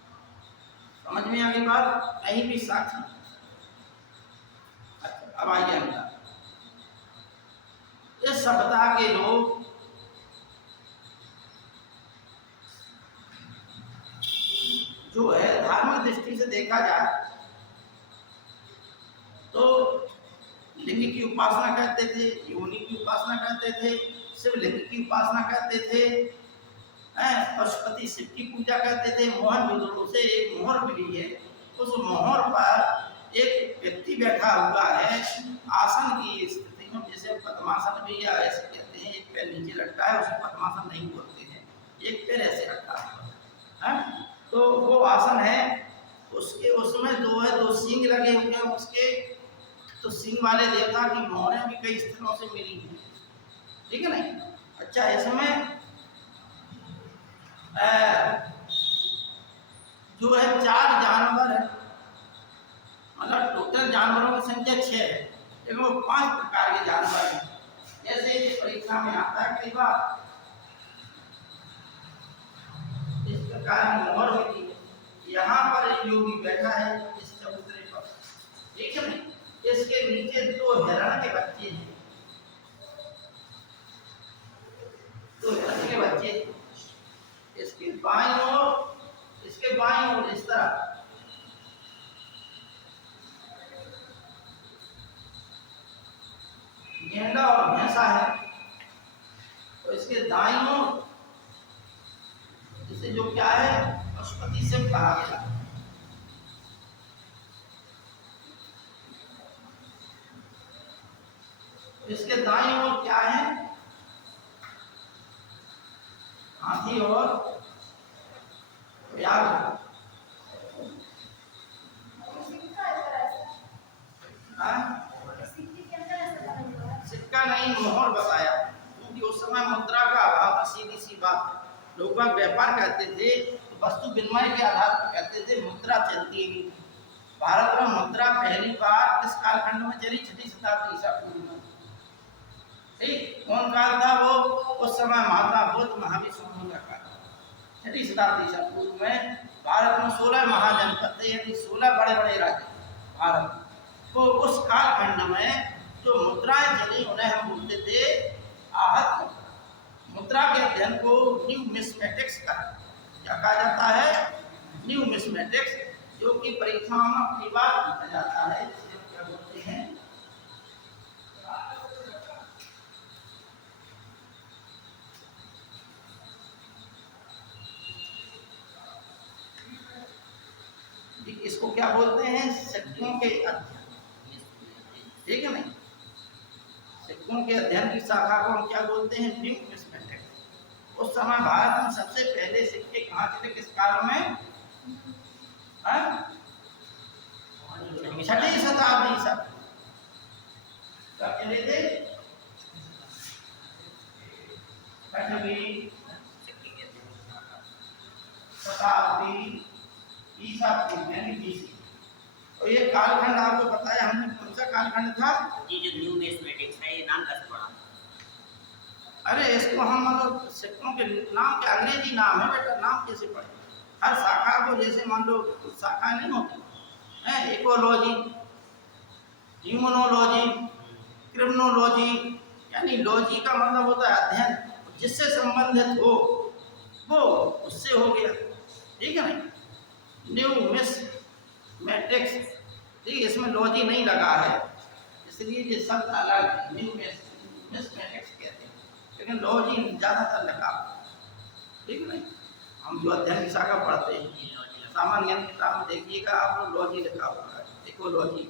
समझ में आ गई बात? कहीं भी साक्ष्य नहीं। अच्छा अब आइए अंदर। इस सभ्यता के लोग जो है धार्मिक दृष्टि से देखा जाए तो लिंग की उपासना करते थे, योनि की उपासना करते थे, शिवलिंग की उपासना करते थे, पशुपति शिव की पूजा करते थे। मोहनजोदड़ो से एक मोहर मिली है, उस मोहर पर एक व्यक्ति बैठा हुआ है आसन की स्थिति में, जैसे पद्मासन भी या ऐसे कहते हैं, एक पैर नीचे रखता है, उसे पद्मासन नहीं बोलते हैं, एक पैर ऐसे रखा हुआ है, तो वो आसन है। उसके उसमें दो सींग लगे हुए हैं उसके, तो सींग वाले देवता की मोहरें भी कई स्थलों से मिली हैं, ठीक है नहीं? अच्छा इसमें जो है 4 जानवर है, मतलब टोटल जानवरों की संख्या 6 है, लेकिन वो 5 प्रकार के जानवर हैं। जैसे परीक्षा में आता है कई बार इस प्रकार की मोहर होती है, यहाँ पर योगी बैठा है इस चबूतरे पर, ठीक है नहीं? इसके नीचे 2 हिरण के बच्चे हैं, 2 हिरण के बच्चे, इसके बाईं ओर, इसके बाईं ओर इस तरह गेंडा और भैंसा है, तो इसके दाईं ओर इसे जो क्या है पशुपति से कहा गया। इसके दाईं ओर क्या है, हाथी और व्याघ्र। सिक्का नहीं, मोहर बताया, क्योंकि उस समय मुद्रा का अभाव था, सीधी सी बात है। लोग व्यापार करते थे तो वस्तु विनिमय के आधार पर करते थे, मुद्रा चलती है। भारत में मुद्रा पहली बार किस कालखंड में चली? 6ठी शताब्दी ईसा पूर्व में, ठीक? कौन काल था वो? उस समय महात्मा बुद्ध महावीर स्वामी का काल, 6ठी शताब्दी ईसा पूर्व में। भारत में 16 महाजनपद थे, यानी 16 बड़े बड़े राज्य भारत। तो उस कालखंड में जो मुद्राएं चली उन्हें हम बोलते थे आहत मुद्रा। मुद्रा के अध्ययन को न्यूमिस्मेटिक्स कहा जाता है, न्यूमिस्मेटिक्स, जो कि परीक्षाओं में अपनी बात पूछा जाता है, जिसे क्या बोलते हैं इसको क्या बोलते हैं, सिक्कों के अध्ययन, ठीक है नहीं? सिक्कों के अध्ययन की शाखा को हम क्या बोलते हैं? न्यूमिस्मेटिक्स। उस समय भारत में सबसे पहले सिक्के कहाँ चले, किस काल में? हाँ? 6वीं शताब्दी सब क्या चले थे? 6वीं शताब्दी ईसा पूर्व यानी BC। और ये कालखंड आपको बताया हमने, कौन सा कालखंड था? जी जो न्यू मैथमेटिक्स है ये नाम कैसे पड़ा? अरे इसको हम मतलब सिक्कों के नाम के अंग्रेजी नाम है बेटा, नाम कैसे पढ़े? हर शाखा को जैसे मान लो शाखा नहीं होती है, इकोलॉजी, इम्यूनोलॉजी, क्रिमिनोलॉजी, यानी लॉजी का मतलब होता है अध्ययन, जिससे संबंधित हो वो उससे हो गया, ठीक है ना? न्यू मैथमेटिक्स, ठीक, इसमें लॉजी नहीं लगा है इसलिए ये शब्द अलग है, न्यू मैथमेटिक्स कहते हैं, लेकिन लॉजी ज़्यादातर लगा, ठीक है ना? हम जो अध्ययन की शाखा पढ़ते हैं सामान्य ज्ञान किताब में देखिएगा आप लोग लॉजी लिखा हुआ है, इकोलॉजी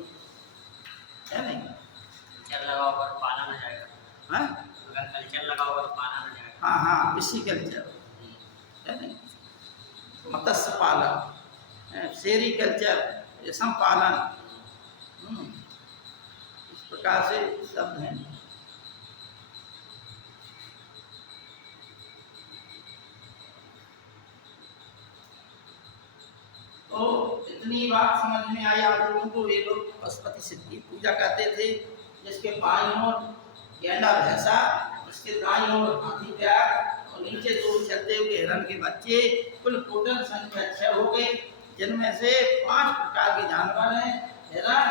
है नहीं? कल्चर लगा होगा तो पाला ना जाएगा। हाँ अगर कल्चर लगा होगा तो पाला ना जाएगा। हाँ हाँ, पिस्सीकल्चर है नहीं, मत्स्य पालन, सेरीकल्चर, रेशम पालन, इस प्रकार से शब्द हैं। तो इतनी बात समझ में आई आप लोगों को। ये लोग पशुपति सिद्धि पूजा करते थे, जिसके बाईं ओर गेंडा भैंसा, उसके दाईं ओर हाथी पैर और नीचे दो चलते हुए हिरण के बच्चे, कुल टोटल संख्या 6 हो गई, जिनमें से 5 प्रकार के जानवर हैं, हिरण,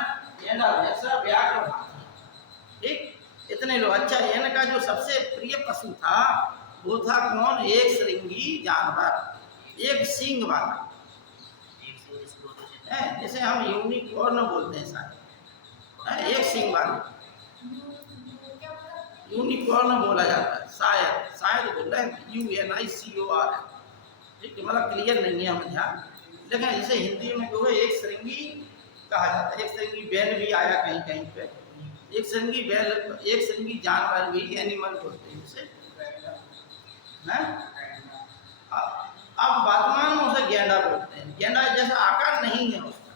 गेंडा भैंसा, व्याघ्र और हाथी। ठीक, इतने लोग। अच्छा, इनका जो सबसे प्रिय पशु था वो था कौन? एक श्रृंगी जानवर, एक सींग वाला, जैसे हम यूनिकॉर्न बोलते हैं शायद, एक सींग वाला यूनिकॉर्न बोला जाता है, शायद बोल रहे हैं UNICOR, ठीक है, मतलब क्लियर नहीं है हमें ध्यान, लेकिन इसे हिंदी में जो है एक श्रृंगी कहा जाता है। एक श्रृंगी बैल भी आया कहीं कहीं पे, एक श्रृंगी बैल, एक श्रृंगी जानवर भी एनिमल बोलते हैं उसे, हैं? अब वर्तमान में उसे गेंडा बोलते हैं। गेंडा जैसा आकार नहीं है उसका,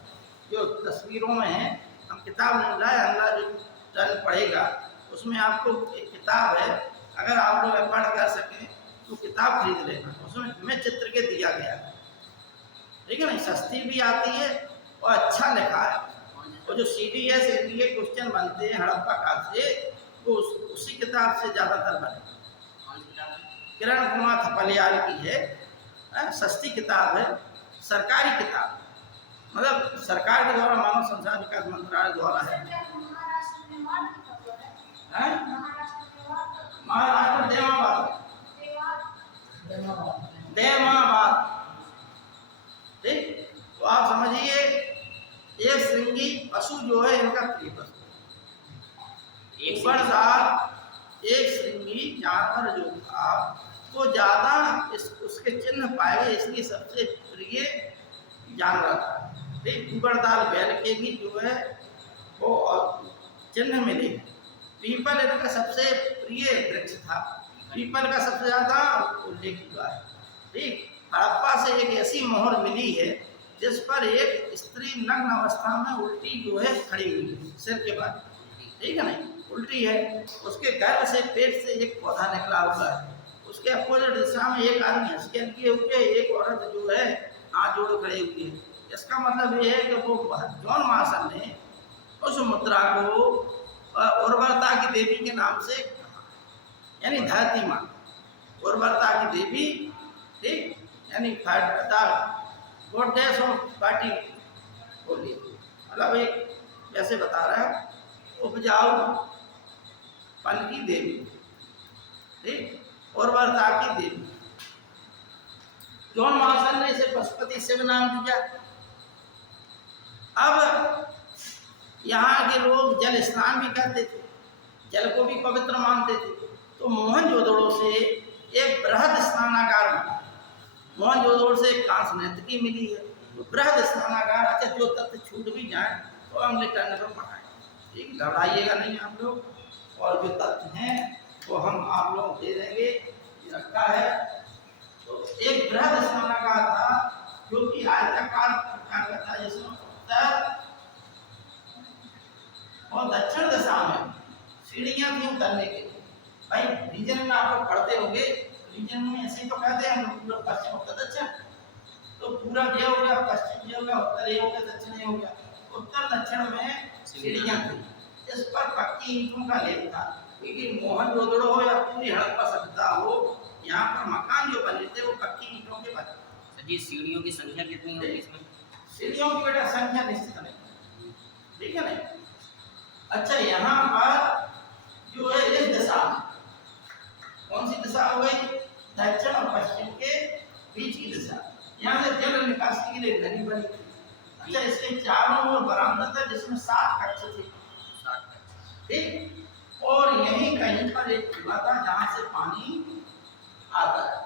जो तस्वीरों में है, हम किताब नहीं लाए, अल्लाह जो टर्न पढ़ेगा उसमें आपको एक किताब है, अगर आप लोग पढ़ कर सकें तो किताब खरीद लेना, उसमें हमें चित्र के दिया गया है, ठीक है ना? सस्ती भी आती है और अच्छा लिखा है। और जो CDS के क्वेश्चन बनते हैं हड़प्पा काल से, वो उसी किताब से ज़्यादातर बने। किरण कुमार थपलियाल की है, सस्ती किताब है, सरकारी किताब, मतलब सरकार के द्वारा, मानव संसाधन विकास मंत्रालय द्वारा है। महाराष्ट्र देवाबाद, ठीक। तो आप समझिए एक श्रृंगी पशु जो है इनका प्रिय पशु, एक श्रृंगी जानवर जो था वो ज़्यादा उसके चिन्ह पाए गए, इसलिए सबसे प्रिय जानवर था। ठीक, उबरदार बैल के भी जो है वो चिन्ह मिले। पीपल इनका सबसे प्रिय वृक्ष था, पीपल का सबसे ज़्यादा उल्लेख हुआ है। ठीक, हड़प्पा से एक ऐसी मोहर मिली है जिस पर एक स्त्री नग्न अवस्था में उल्टी जो है खड़ी हुई है, सिर के बाद, ठीक है ना, उल्टी है, उसके गर्भ से, पेट से एक पौधा निकला हुआ है, उसके अपोजिट दिशा में एक आदमी हंस के लिए हुए, एक औरत जो है हाथ जोड़ खड़े हुए है। इसका मतलब ये है कि वो जॉन मार्शल ने उस मुद्रा को उर्वरता की देवी के नाम से, यानी धरती माँ, उर्वरता की देवी, ठीक, यानी गॉडेस ऑफ पार्टी बोलिए, मतलब एक जैसे बता रहा है उपजाऊ पन की देवी, ठीक, उर्वरता की देवी। जॉन मार्शल ने इसे पशुपति शिव नाम दिया। अब यहाँ के लोग जल स्नान भी करते थे, जल को भी पवित्र मानते थे, तो मोहनजोदड़ो से एक बृहद स्नानागार बना। मोहनजोदड़ो से एक कांस्य नर्तकी मिली है, तो बृहद स्नानागार। अच्छा, जो तथ्य छूट भी जाए तो हम रिटर्न पर पढ़ाएं, ठीक, घबराइएगा नहीं आप लोग, और जो तथ्य हैं वो हम आप लोग दे देंगे। ये रखा है। तो एक बृहद स्नानागार था जो कि आयताकार प्रकार का था, जिसमें उत्तर और दक्षिण दिशा में सीढ़ियां थी उतरने के लिए। भाई रीजन में आप लोग पढ़ते होंगे, रीजन में ऐसे ही तो कहते हैं हम लोग, पश्चिम उत्तर दक्षिण। तो पूरा ये हो गया, पश्चिम ये हो गया, उत्तर ये हो गया, दक्षिण ये हो गया। उत्तर दक्षिण में सीढ़ियां थी, इस पर पक्की ईंटों का लेप था, क्योंकि मोहनजोदड़ो हो या पूरी हड़प्पा सभ्यता हो, यहाँ पर मकान जो बने थे वो पक्की ईंटों के बने। सर जी सीढ़ियों की संख्या कितनी होगी इसमें? सीढ़ियों की बेटा संख्या निश्चित नहीं, ठीक है ना। अच्छा यहाँ पर जो है इस दिशा में, कौन सी दिशा हो गई? दक्षिण और पश्चिम के बीच की दिशा, यहाँ से जल निकासी के लिए नदी बनी थी। अच्छा इसके चारों ओर बरामदा था जिसमें 7 कक्ष थे, ठीक। और यहीं कहीं पर एक कुआं था जहाँ से पानी आता है,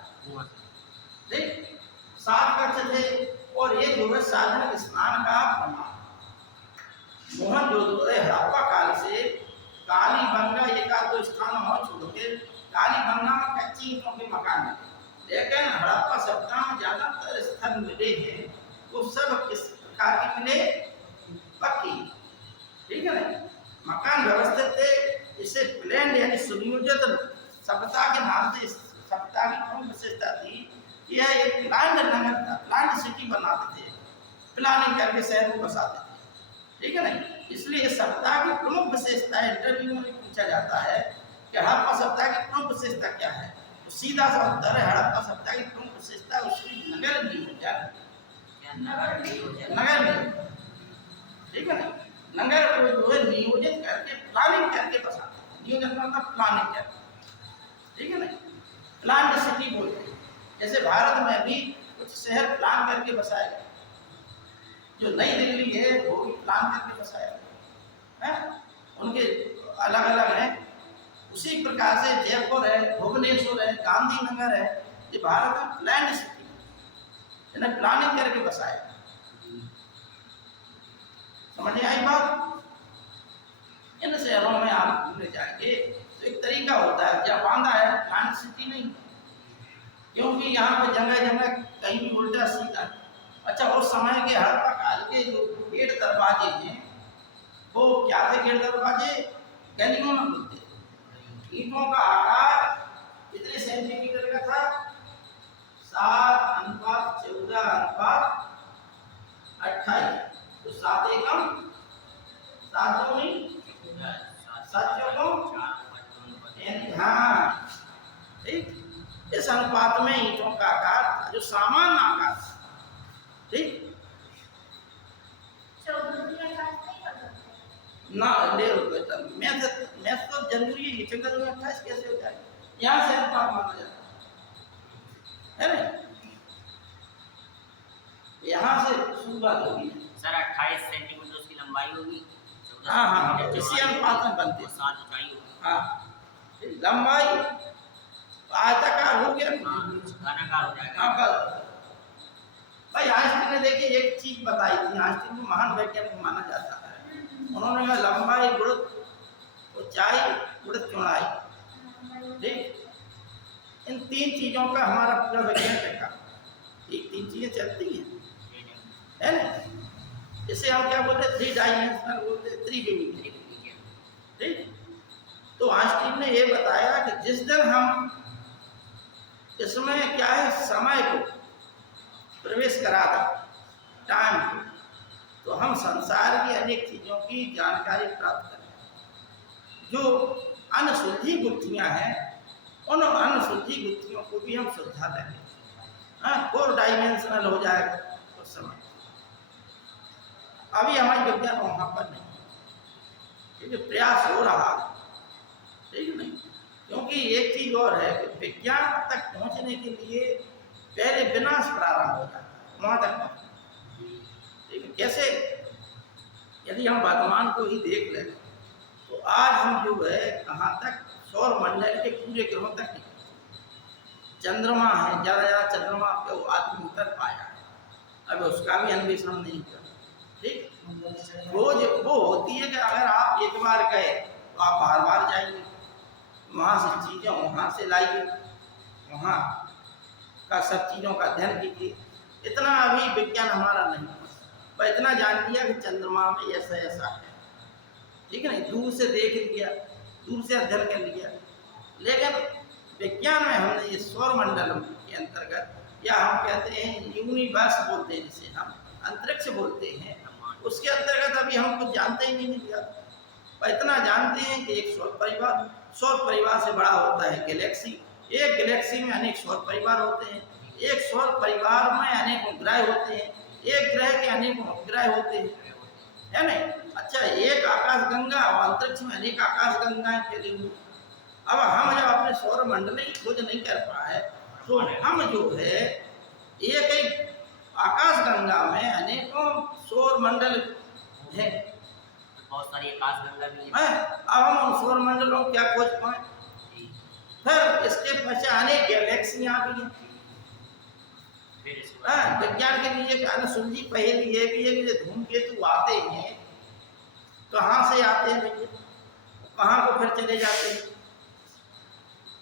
ठीक। 7 कक्ष थे और ये जो है साधन स्नान का प्रमाण। मोहनजोदड़ो हड़प्पा काल से कालीबंगा एक आध दो स्थान और छोड़ के कालीबंगा में कच्ची ईंटों के मकान मिले, लेकिन हड़प्पा सभ्यता में ज्यादातर स्थल मिले हैं वो सब किस प्रकार के मिले? पक्की, ठीक है ना। मकान व्यवस्थित थे, इसे प्लेन यानी सुनियोजित सभ्यता के नाम से सभ्यता की प्रमुख विशेषता थी। यह एक प्लान्ड नगर था, प्लान्ड सिटी बनाते थे, प्लानिंग करके शहर को बसाते थे, ठीक है ना। इसलिए सभ्यता की प्रमुख विशेषता इंटरव्यू में पूछा जाता है कि हड़प्पा सभ्यता की प्रमुख विशेषता क्या है, तो सीधा सा उत्तर है हड़प्पा सभ्यता की प्रमुख विशेषता उसकी नगर नियोजन, नगर नियोजन, ठीक है ना। नगर को जो है नियोजित करके प्लानिंग करके बसाते हैं, नियोजन का मतलब प्लानिंग करके, ठीक है ना। प्लान्ड सिटी बोलते हैं। जैसे भारत में भी कुछ शहर प्लान करके बसाए गए, जो नई दिल्ली है वो भी प्लान करके बसाया गया है, उनके अलग अलग हैं। उसी प्रकार से जयपुर है, भुवनेश्वर है, गांधीनगर है, ये भारत में प्लान्ड सिटी है, इन्हें प्लानिंग करके बसाया। समझ में आई बात? इन शहरों में आप घूमने जाएंगे तो एक तरीका होता है, जब बांधा है प्लान्ड सिटी नहीं, क्योंकि यहाँ पे जगह जगह कहीं भी उल्टा सीधा। अच्छा उस समय के हड़प्पा काल के जो गेट दरवाजे हैं वो क्या थे? गेट दरवाजे गलियों में खुलते थे। ईंटों का आकार कितने सेंटीमीटर का था? 7:14:28, तो 7 एकम 7 दूनी 7 चौकों, हाँ ठीक। इस अनुपात में ईंटों का आकार था, जो सामान्य आकार था, ठीक ना। ले मैथ तो जरूरी है, 28 कैसे हो जाए? यहाँ से अनुपात माना जाता है ना, यहाँ से शुरुआत होगी। सर 28 सेंटीमीटर उसकी लंबाई होगी, हाँ हाँ इसी अनुपात में बनते हैं। 7 ऊंचाई होगी, हाँ लंबाई आयताकार हो गया, घनाकार हो जाएगा। हाँ बस भाई आइंस्टीन ने देखिए एक चीज बताई थी, आइंस्टीन को महान वैज्ञानिक माना जाता है। उन्होंने कहा लंबाई गुणित ऊंचाई गुणित चौड़ाई, ठीक। इन 3 चीजों का हमारा पूरा विज्ञान रखा, ये 3 चीजें चलती हैं, है ना। इसे हम क्या बोलते हैं? 3 डायमेंशनल बोलते हैं, त्रिविमीय, ठीक। तो आइंस्टीन ने ये बताया कि जिस दिन हम इसमें क्या है समय को प्रवेश करा था, टाइम को, तो हम संसार की अनेक चीज़ों की जानकारी प्राप्त करें। जो अनसुलझी गुत्थियाँ हैं उन अनसुलझी गुत्थियों को भी हम सुलझा देंगे, हाँ 4 डायमेंशनल हो जाएगा उस समय। अभी हमारी विज्ञान वहाँ पर नहीं, क्योंकि प्रयास हो रहा है, ठीक नहीं। क्योंकि एक चीज और है कि विज्ञान तक पहुंचने के लिए पहले विनाश प्रारंभ हो जाता है, वहां तक पहुंचना। कैसे? यदि हम वर्तमान को ही देख लें तो आज हम जो है कहाँ तक? सौर मंडल के पूरे ग्रहों तक नहीं। चंद्रमा है, ज़्यादा चंद्रमा पे वो आदमी उतर पाया है, अब उसका भी अन्वेषण नहीं किया, ठीक। रोज वो होती है कि अगर आप एक बार गए तो आप बार बार जाएंगे, वहाँ से चीज़ें वहाँ से लाइए, वहाँ का सब चीज़ों का अध्ययन कीजिए। इतना अभी विज्ञान हमारा नहीं, पर इतना जान लिया कि चंद्रमा में ऐसा ऐसा है, ठीक है ना, दूर से देख लिया, दूर से अध्ययन कर लिया। लेकिन विज्ञान में हमने ये सौर मंडल के अंतर्गत, या हम कहते हैं यूनिवर्स बोलते हैं जिसे हम अंतरिक्ष बोलते हैं, उसके अंतर्गत अभी हम कुछ जानते ही नहीं दिया। पर इतना जानते हैं कि एक सौर परिवार से बड़ा होता है गैलेक्सी। एक गैलेक्सी में अनेक सौर परिवार होते हैं, एक सौर परिवार में अनेक ग्रह होते हैं, एक ग्रह के अनेक उपग्रह होते हैं, है नहीं। अच्छा, एक आकाश गंगा और अंतरिक्ष में अनेक आकाश गंगाएं फैली हुई। अब हम जब अपने सौर मंडल की खोज नहीं कर पाए, तो हम जो है एक एक आकाश गंगा में अनेकों सौर मंडल है, बहुत सारी आकाश गंगा भी है। अब हम उन सौर मंडलों को क्या खोज पाए? फिर इसके पीछे अनेक गैलेक्सियां भी हैं। फिर इसके बाद विज्ञान के लिए एक अनसुलझी पहेली ये भी है कि जो धूमकेतु आते हैं, कहाँ से आते हैं भैया, कहाँ को फिर चले जाते हैं।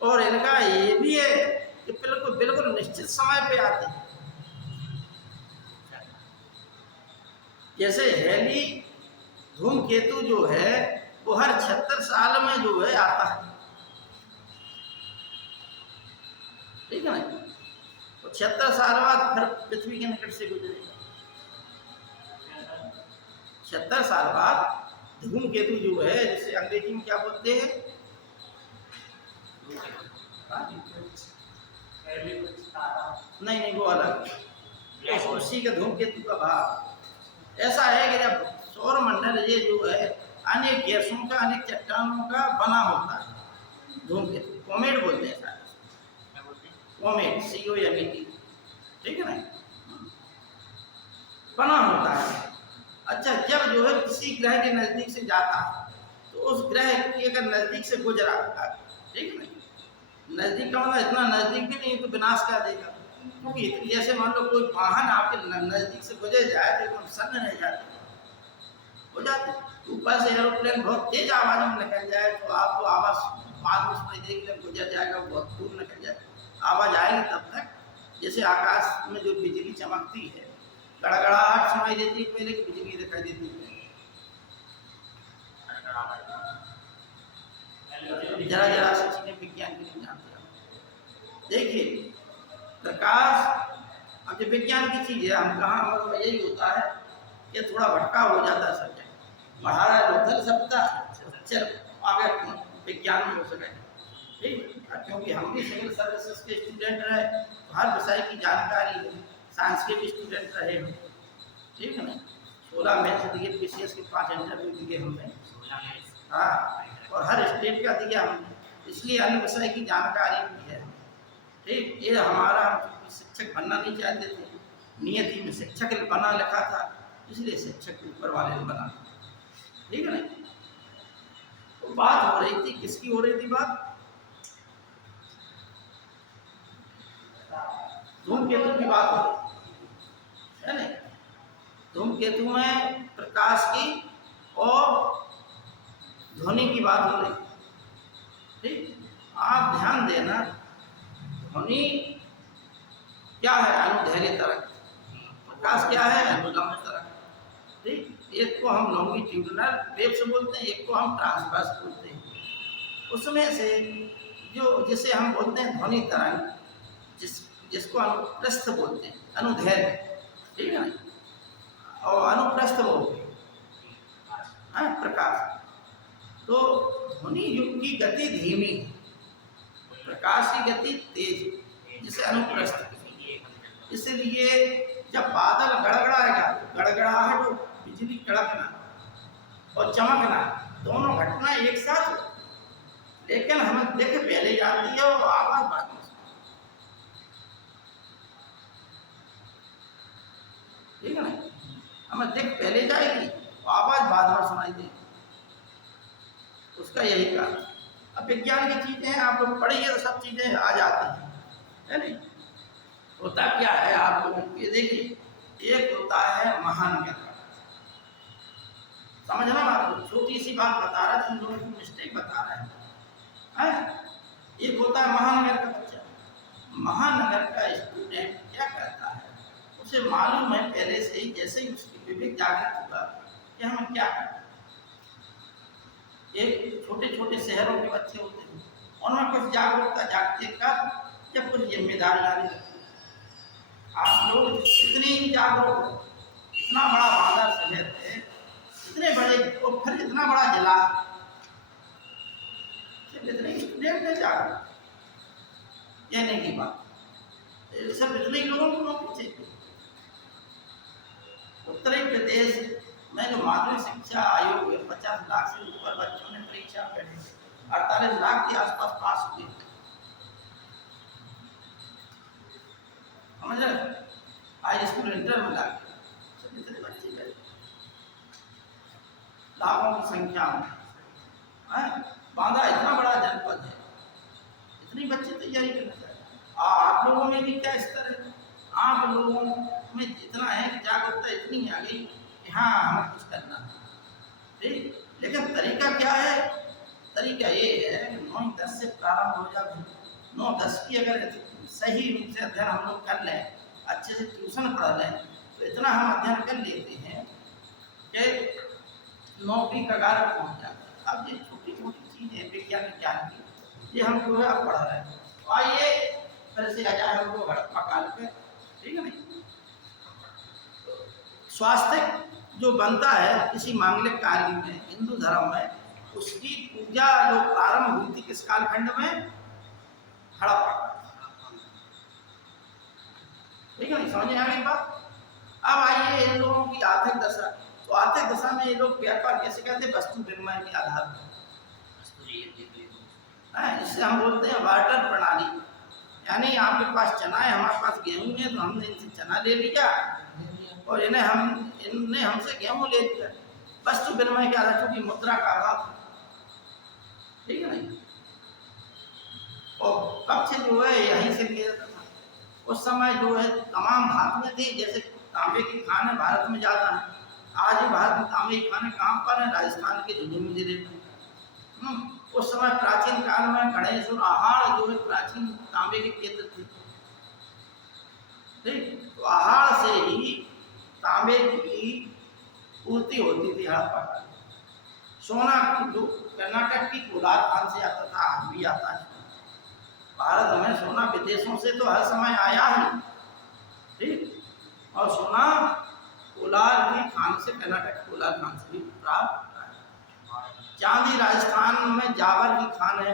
और इनका ये भी है कि बिल्कुल बिल्कुल निश्चित समय पे आते हैं। जैसे हेली धूमकेतु जो है वो हर 76 साल में जो है आता है, ठीक है ना। तो 76 साल बाद फिर पृथ्वी के निकट से गुजरेगा। 76 साल बाद धूमकेतु जो है, जिसे अंग्रेजी में क्या बोलते हैं, नहीं नहीं वो अलग, उसी का धूमकेतु का भाग ऐसा है कि जब सौर मंडल ये जो है अनेक गैसों का, अनेक चट्टानों का बना होता है, धूमकेतु कॉमेट बोलते हैं शायद, क्या बोलते हैं? कॉमेट COMET, ठीक है ना, बना होता है। अच्छा, जब जो है किसी ग्रह के नज़दीक से जाता है, तो उस ग्रह की अगर नज़दीक से गुजरा, ठीक है ना, नज़दीक का मतलब इतना नज़दीक भी नहीं तो विनाश कर देगा, क्योंकि जैसे मान लो कोई वाहन आपके नज़दीक से गुजर जाए तो एकदम सन्न रह जाते हो जाते। ऊपर से एरोप्लेन बहुत तेज आवाज़ में निकल जाए तो आपको आवाज़ बाद में सुनाई देगी, जब गुजर जाएगा बहुत दूर निकल जाए, आवाज़ आएगी तब तक। जैसे आकाश में जो बिजली चमकती है, गड़गड़ाहट सुनाई देती है पहले, की बिजली दिखाई देती है। जरा जरा सी चीजें विज्ञान की नहीं जानते हम। देखिए प्रकाश, अब जो विज्ञान की चीज है, हम कहाँ मतलब यही होता है कि थोड़ा भटकाव हो जाता है सब्जेक्ट, पढ़ा रहा है उधर सबका, चल आगे विज्ञान में हो सके, ठीक। क्योंकि हम भी सिविल सर्विसेज के स्टूडेंट रहे, तो हर विषय की जानकारी है, साइंस के भी स्टूडेंट रहे हम, ठीक है ना। 16 मेंस दिए, PCS के 5 इंटरव्यू दिए हमने, हाँ, और हर स्टेट का दिया हमने, इसलिए अन्य विषय की जानकारी भी है, ठीक। ये हमारा, हम शिक्षक बनना नहीं चाहते थे, नियति में शिक्षक बना लिखा था, इसलिए शिक्षक ऊपर वाले ने बना, ठीक है ना। तो बात हो रही थी, किसकी हो रही थी बात? धूमकेतु की बात हो रही है ना। धूमकेतु में प्रकाश की और ध्वनि की बात हो रही, ठीक। आप ध्यान देना, ध्वनि क्या है? अनुदैर्घ्य तरंग, प्रकाश क्या है? अनुलंब तरंग, ठीक। एक को हम लॉन्गिट्यूडिनल वेव्स बोलते हैं, एक को हम ट्रांसवर्स बोलते हैं। उसमें से जो जिसे हम बोलते हैं ध्वनि तरंग, जिसको अनुप्रस्थ बोलते हैं, अनुदैर्घ्य, ठीक है ना, और अनुप्रस्थ हो प्रकाश। तो ध्वनि की गति धीमी, प्रकाश की गति तेज, जिसे अनुप्रस्थ। इसलिए जब बादल गड़गड़ाएगा, गड़गड़ाहट और बिजली कड़कना और चमकना दोनों घटना एक साथ, लेकिन हमें देख पहले जाती है और आवाज बाद में, ठीक है ना। हमें देख पहले जाएगी और आवाज बाद में सुनाई देगी, उसका यही कारण। अब विज्ञान की चीजें आप लोग पढ़िए तो सब चीजें आ जाती हैं, है नहीं। होता क्या है आप लोगों को ये देखिए, एक होता है महानगर, समझना, आपको छोटी सी बात बता रहा है, तुम लोगों को मिस्टेक बता रहा है। एक होता है महानगर का बच्चा, महानगर का स्टूडेंट क्या करता है, उसे मालूम है पहले से ही, जैसे ही उसकी विवेक जागृत हुआ कि हमें क्या करना। एक छोटे छोटे शहरों के बच्चे होते हैं, उनमें कुछ जागरूकता जागती है कब, जब कुछ जिम्मेदारी आने लगती है। आप लोग इतनी जागरूक हो, इतना बड़ा बांदा शहर है, इतने बड़े और फिर इतना बड़ा जिला, सिर्फ इतने स्टूडेंट है जागरूक, कहने की बात, सिर्फ इतने लोगों को नौकरी चाहिए। उत्तर प्रदेश में जो माध्यमिक शिक्षा आयोग है, 50 लाख से ऊपर बच्चों ने परीक्षा बैठे, 48 लाख के आसपास पास हुए। समझ रहे, हाई स्कूल इंटर में लाख इतने बच्चे बैठे, लाखों की संख्या में। बांदा इतना बड़ा जनपद है, इतनी बच्चे तैयारी करना चाहिए। आप लोगों में भी क्या स्तर है, आप लोगों में इतना है कि जागरूकता इतनी आ गई कि हाँ हमें कुछ करना है, ठीक। लेकिन तरीका क्या है, तरीका ये है कि 9-10 से प्रारंभ हो जाए। 9-10 की अगर सही रूप से अध्ययन हम लोग कर लें, अच्छे से ट्यूशन पढ़ लें, तो इतना हम अध्ययन कर लेते हैं कि नौकरी कगार पर पहुँच जाते हैं। अब ये छोटी छोटी चीज़ें विज्ञान ज्ञान की, ये हम जो है अब पढ़ रहे हैं। तो आइए फिर से आ जाए हम लोग हड़प्पा काल पे, ठीक है नहीं। स्वास्थ्य जो बनता है किसी मांगलिक कार्य में हिंदू धर्म में, उसकी पूजा जो प्रारंभ हुई थी किस कालखंड में, हड़प्पा, ठीक है नहीं, समझ में आ गई बात। अब आइए इन लोगों की आर्थिक दशा, तो आर्थिक दशा में ये लोग व्यापार कैसे करते हैं, वस्तु विनिमय के आधार पर, इससे हम बोलते हैं बार्टर प्रणाली। यानी आपके पास चना है, हमारे पास गेहूं है, तो हमने इनसे चना ले लिया और इनने हमसे गेहूं ले लिया, वस्तु विनिमय के आधार, चूंकि मुद्रा का अभाव, ठीक है नहीं। और पक्ष जो है यहीं से लिया जाता था। उस समय जो है तमाम धातुएं थी, जैसे तांबे की खान भारत में ज़्यादा है। आज ही भारत में तांबे की खाने कहाँ पर है, राजस्थान के झुंझुनू जिले में। उस समय प्राचीन काल में गणेश और आहार जो है प्राचीन तांबे के केंद्र थे, ठीक। तो आहार से ही तांबे की पूर्ति होती थी हड़प्पा काल में। सोना जो कर्नाटक की कोलार खान से आता था, आज भी आता है। भारत में सोना विदेशों से तो हर समय आया ही, ठीक। और सोना कोलार की खान से, कर्नाटक कोलार खान से भी प्राप्त होता है। चांदी राजस्थान में जावर की खान है,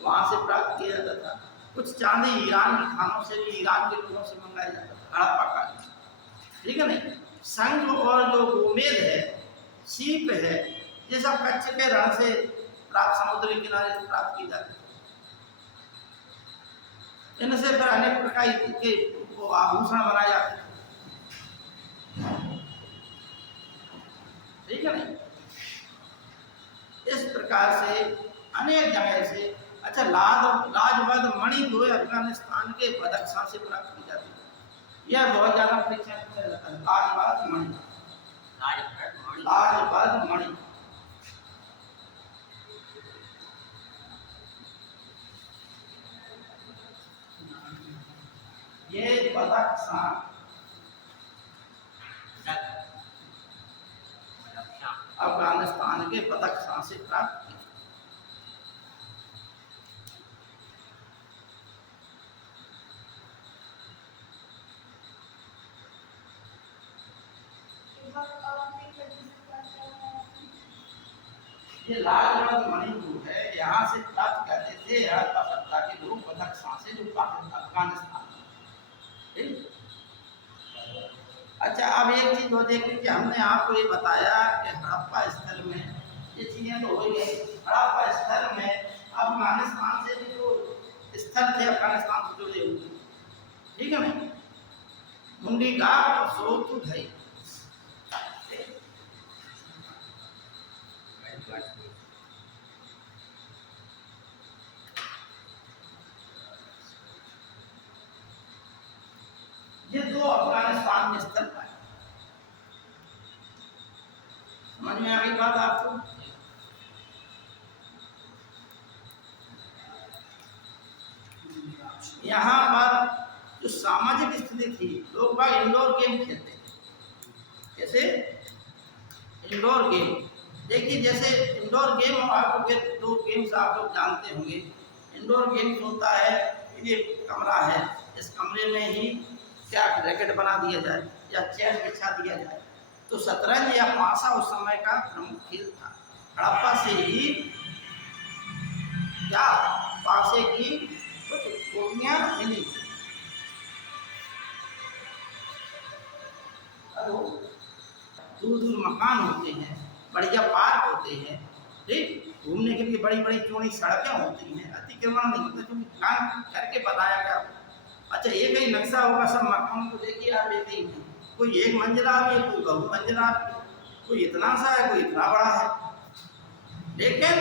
वहाँ से प्राप्त किया जाता था। कुछ चांदी ईरान की खानों से भी, ईरान के लोगों से मंगाया जाता था हड़प्पा काल में, ठीक है नहीं। शंख और जो गोमेद है, सीप है, ये सब कच्छ के रण से प्राप्त, समुद्र के किनारे से प्राप्त की जाती है। इनसे फिर अनेक प्रकार के आभूषण बनाए जाते थे, ठीक है नहीं। इस प्रकार से अनेक जगह से, अच्छा लाजवद मणि जो है अफगानिस्तान के बदख्शां से प्राप्त की जाती है। यह बहुत ज्यादा परीक्षा पूछा जाता है, लाजवद मणि, लाजवद मणि। ये बदख्शां अफगानिस्तान के बदख्शां से प्राप्त की। ये लाजवद मणि जो है यहाँ से प्राप्त करते थे हड़प्पा सभ्यता के लोग, बदख्शां से, जो अफगानिस्तान, ठीक। अच्छा, अब एक चीज वो देख लीजिए, हमने आपको ये बताया कि हड़प्पा स्थल में ये चीजें तो हो गई। हड़प्पा स्थल में अफगानिस्तान से भी जो स्थल थे, अफगानिस्तान से जुड़े हुए, ठीक है ना, मुंडी का सोतु धई, ये दो अफगानिस्तान में स्थल पाए। समझ में आ गई बात आपको। यहाँ पर जो सामाजिक स्थिति थी, लोग बाग इंडोर गेम खेलते थे। कैसे? Indoor game. देखिए जैसे इंडोर गेम आपको फिर दो गेम्स आप लोग जानते होंगे। इंडोर गेम्स होता है, ये कमरा है, इस कमरे में ही क्या रैकेट बना दिया जाए या चेयर बिछा दिया जाए। तो शतरंज या पासा उस समय का प्रमुख खेल था। हड़प्पा से ही क्या पासे की कुछ कॉपियां मिली। दूर दूर मकान होते हैं, बढ़िया पार्क होते हैं, ठीक, घूमने के लिए बड़ी बड़ी चौड़ी सड़कें होती हैं, अतिक्रमण नहीं होता, क्योंकि प्लान करके बताया गया। अच्छा, ये कहीं नक्शा होगा, सब मकान को देखिए आप, एक ही कोई एक मंजिला भी है, कोई बहु मंजिला, कोई इतना सा है, कोई इतना बड़ा है, लेकिन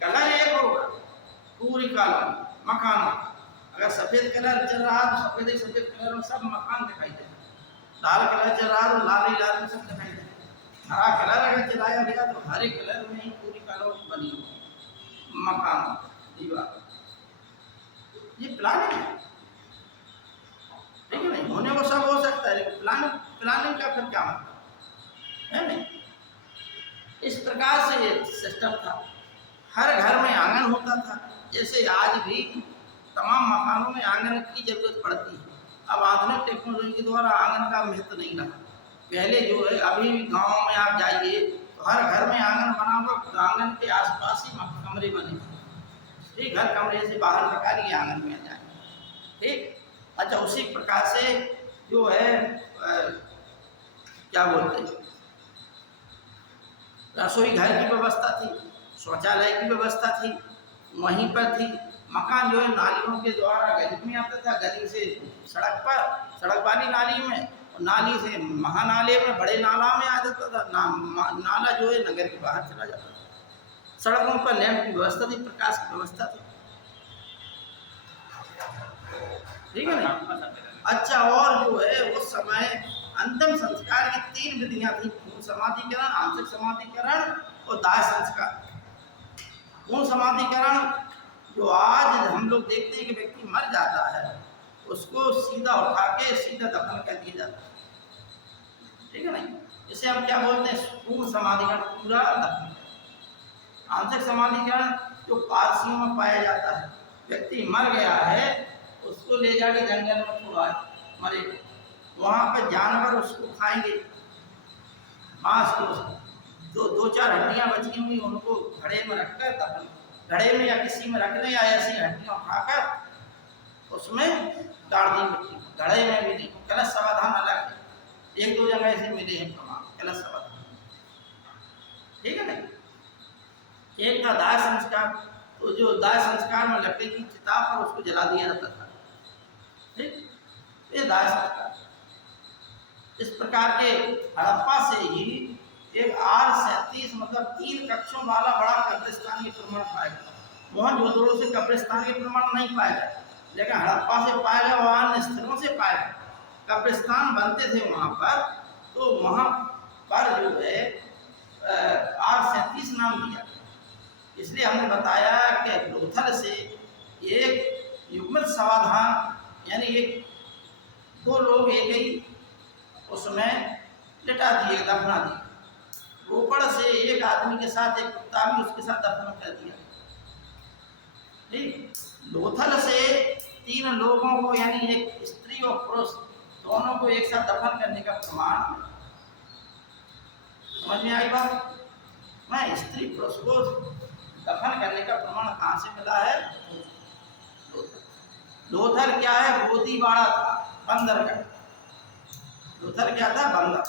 कलर एक होगा पूरी कॉलोनी मकान। अगर सफेद कलर चल रहा है तो सफेद कलर में सब मकान दिखाई दे, लाल कलर चल रहा है तो लाल ही लाल में सब दिखाई दे, हरा कलर अगर चलाया गया तो हरे कलर में ही पूरी कॉलोनी बनी हो, मकान, दीवार। ये प्लानिंग है, ठीक है नहीं? होने को सब हो सकता है, लेकिन प्लानिंग का फिर क्या मतलब है नहीं? इस प्रकार से ये सिस्टम था। हर घर में आंगन होता था, जैसे आज भी तमाम मकानों में आंगन की जरूरत पड़ती है। अब आधुनिक टेक्नोलॉजी के द्वारा आंगन का महत्व नहीं रहा। पहले जो है, अभी भी गाँव में आप जाइए तो हर घर में आंगन बना हुआ, आंगन के आसपास ही कमरे बने, ठीक, घर कमरे से बाहर निकालिए आंगन में आ जाए, ठीक। अच्छा, उसी प्रकार से जो है क्या बोलते हैं, रसोई घर की व्यवस्था थी, शौचालय की व्यवस्था थी, वहीं पर थी। मकान जो है नालियों के द्वारा गली में आता था, गली से सड़क पर, सड़क वाली नाली में, और नाली से महानाले में, बड़े नाला में आ जाता था। नाला जो है नगर के बाहर चला जाता था। सड़कों पर लैंप की व्यवस्था थी, प्रकाश की व्यवस्था थी, ठीक है ना? अच्छा, और जो है उस समय अंतिम संस्कार की 3 विधियां थी: पूर्ण समाधिकरण, आंशिक समाधिकरण और दाह संस्कार। पूर्ण समाधिकरण जो आज हम लोग देखते हैं कि व्यक्ति मर जाता है, उसको सीधा उठा के सीधा दफन कर दिया जाता है, ठीक है नहीं? इसे हम क्या बोलते हैं? पूर्ण समाधिकरण, पूरा दफन। आंशिक समाधिकरण जो पारसियों में पाया जाता है, व्यक्ति मर गया है, उसको ले जाके जंगल में छोड़ा है, मरे, वहाँ पर जानवर उसको खाएंगे, मांस को, तो 2-4 हड्डियाँ बची हुई उनको घड़े में रखकर, दफन, घड़े में या किसी में रखने, या ऐसी हड्डियाँ उठाकर उसमें डाल दी मिट्टी, घड़े में भी नहीं। कलश समाधान अलग है, 1-2 जगह ऐसे मिले हैं प्रमाण, कलश समाधान, ठीक है ना? एक था दाह संस्कार, तो जो दाह संस्कार में लकड़ी की चिता पर उसको जला दिया जाता था, ठीक, ये दाह संस्कार। इस प्रकार के हड़प्पा से ही एक R37 मतलब 3 कक्षों वाला बड़ा कब्रिस्तान के प्रमाण पाया गया। मोहनजोदड़ो से कब्रिस्तान के प्रमाण नहीं पाया गया, लेकिन हड़प्पा से पाया गया, वहाँ अन्य स्थलों से पाया गया। कब्रिस्तान बनते थे वहाँ पर, तो वहाँ पर जो है R37 नाम दिया, इसलिए हमने बताया कि लोथल से एक युग्मित समाधान, यानी एक 2 लोग एक ही उसमें लिटा दिए, दफना दिए। रोपड़ से एक आदमी के साथ एक कुत्ता भी उसके साथ दफन कर दिया, ठीक। लोथल से 3 लोगों को, यानी एक स्त्री और पुरुष दोनों को एक साथ दफन करने का प्रमाण, समझ में आई बात? मैं स्त्री पुरुष को दफन करने का प्रमाण कहाँ से मिला है? लोथल क्या है? बोदीवाड़ा था, बंदरगढ़। लोथल क्या था? बंदर,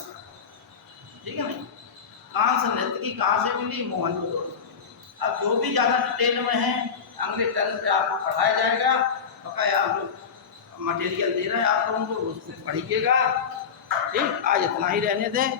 ठीक है नहीं? कांस्य नृत्य कहाँ से मिली? मोहनजोदड़ो। अब जो भी ज़्यादा डिटेल में है अगले टर्न पे आपको पढ़ाया जाएगा, बकाया आप लोग मटेरियल दे रहे हैं आप लोगों को, उसको पढ़िएगा, ठीक। आज इतना ही रहने दें।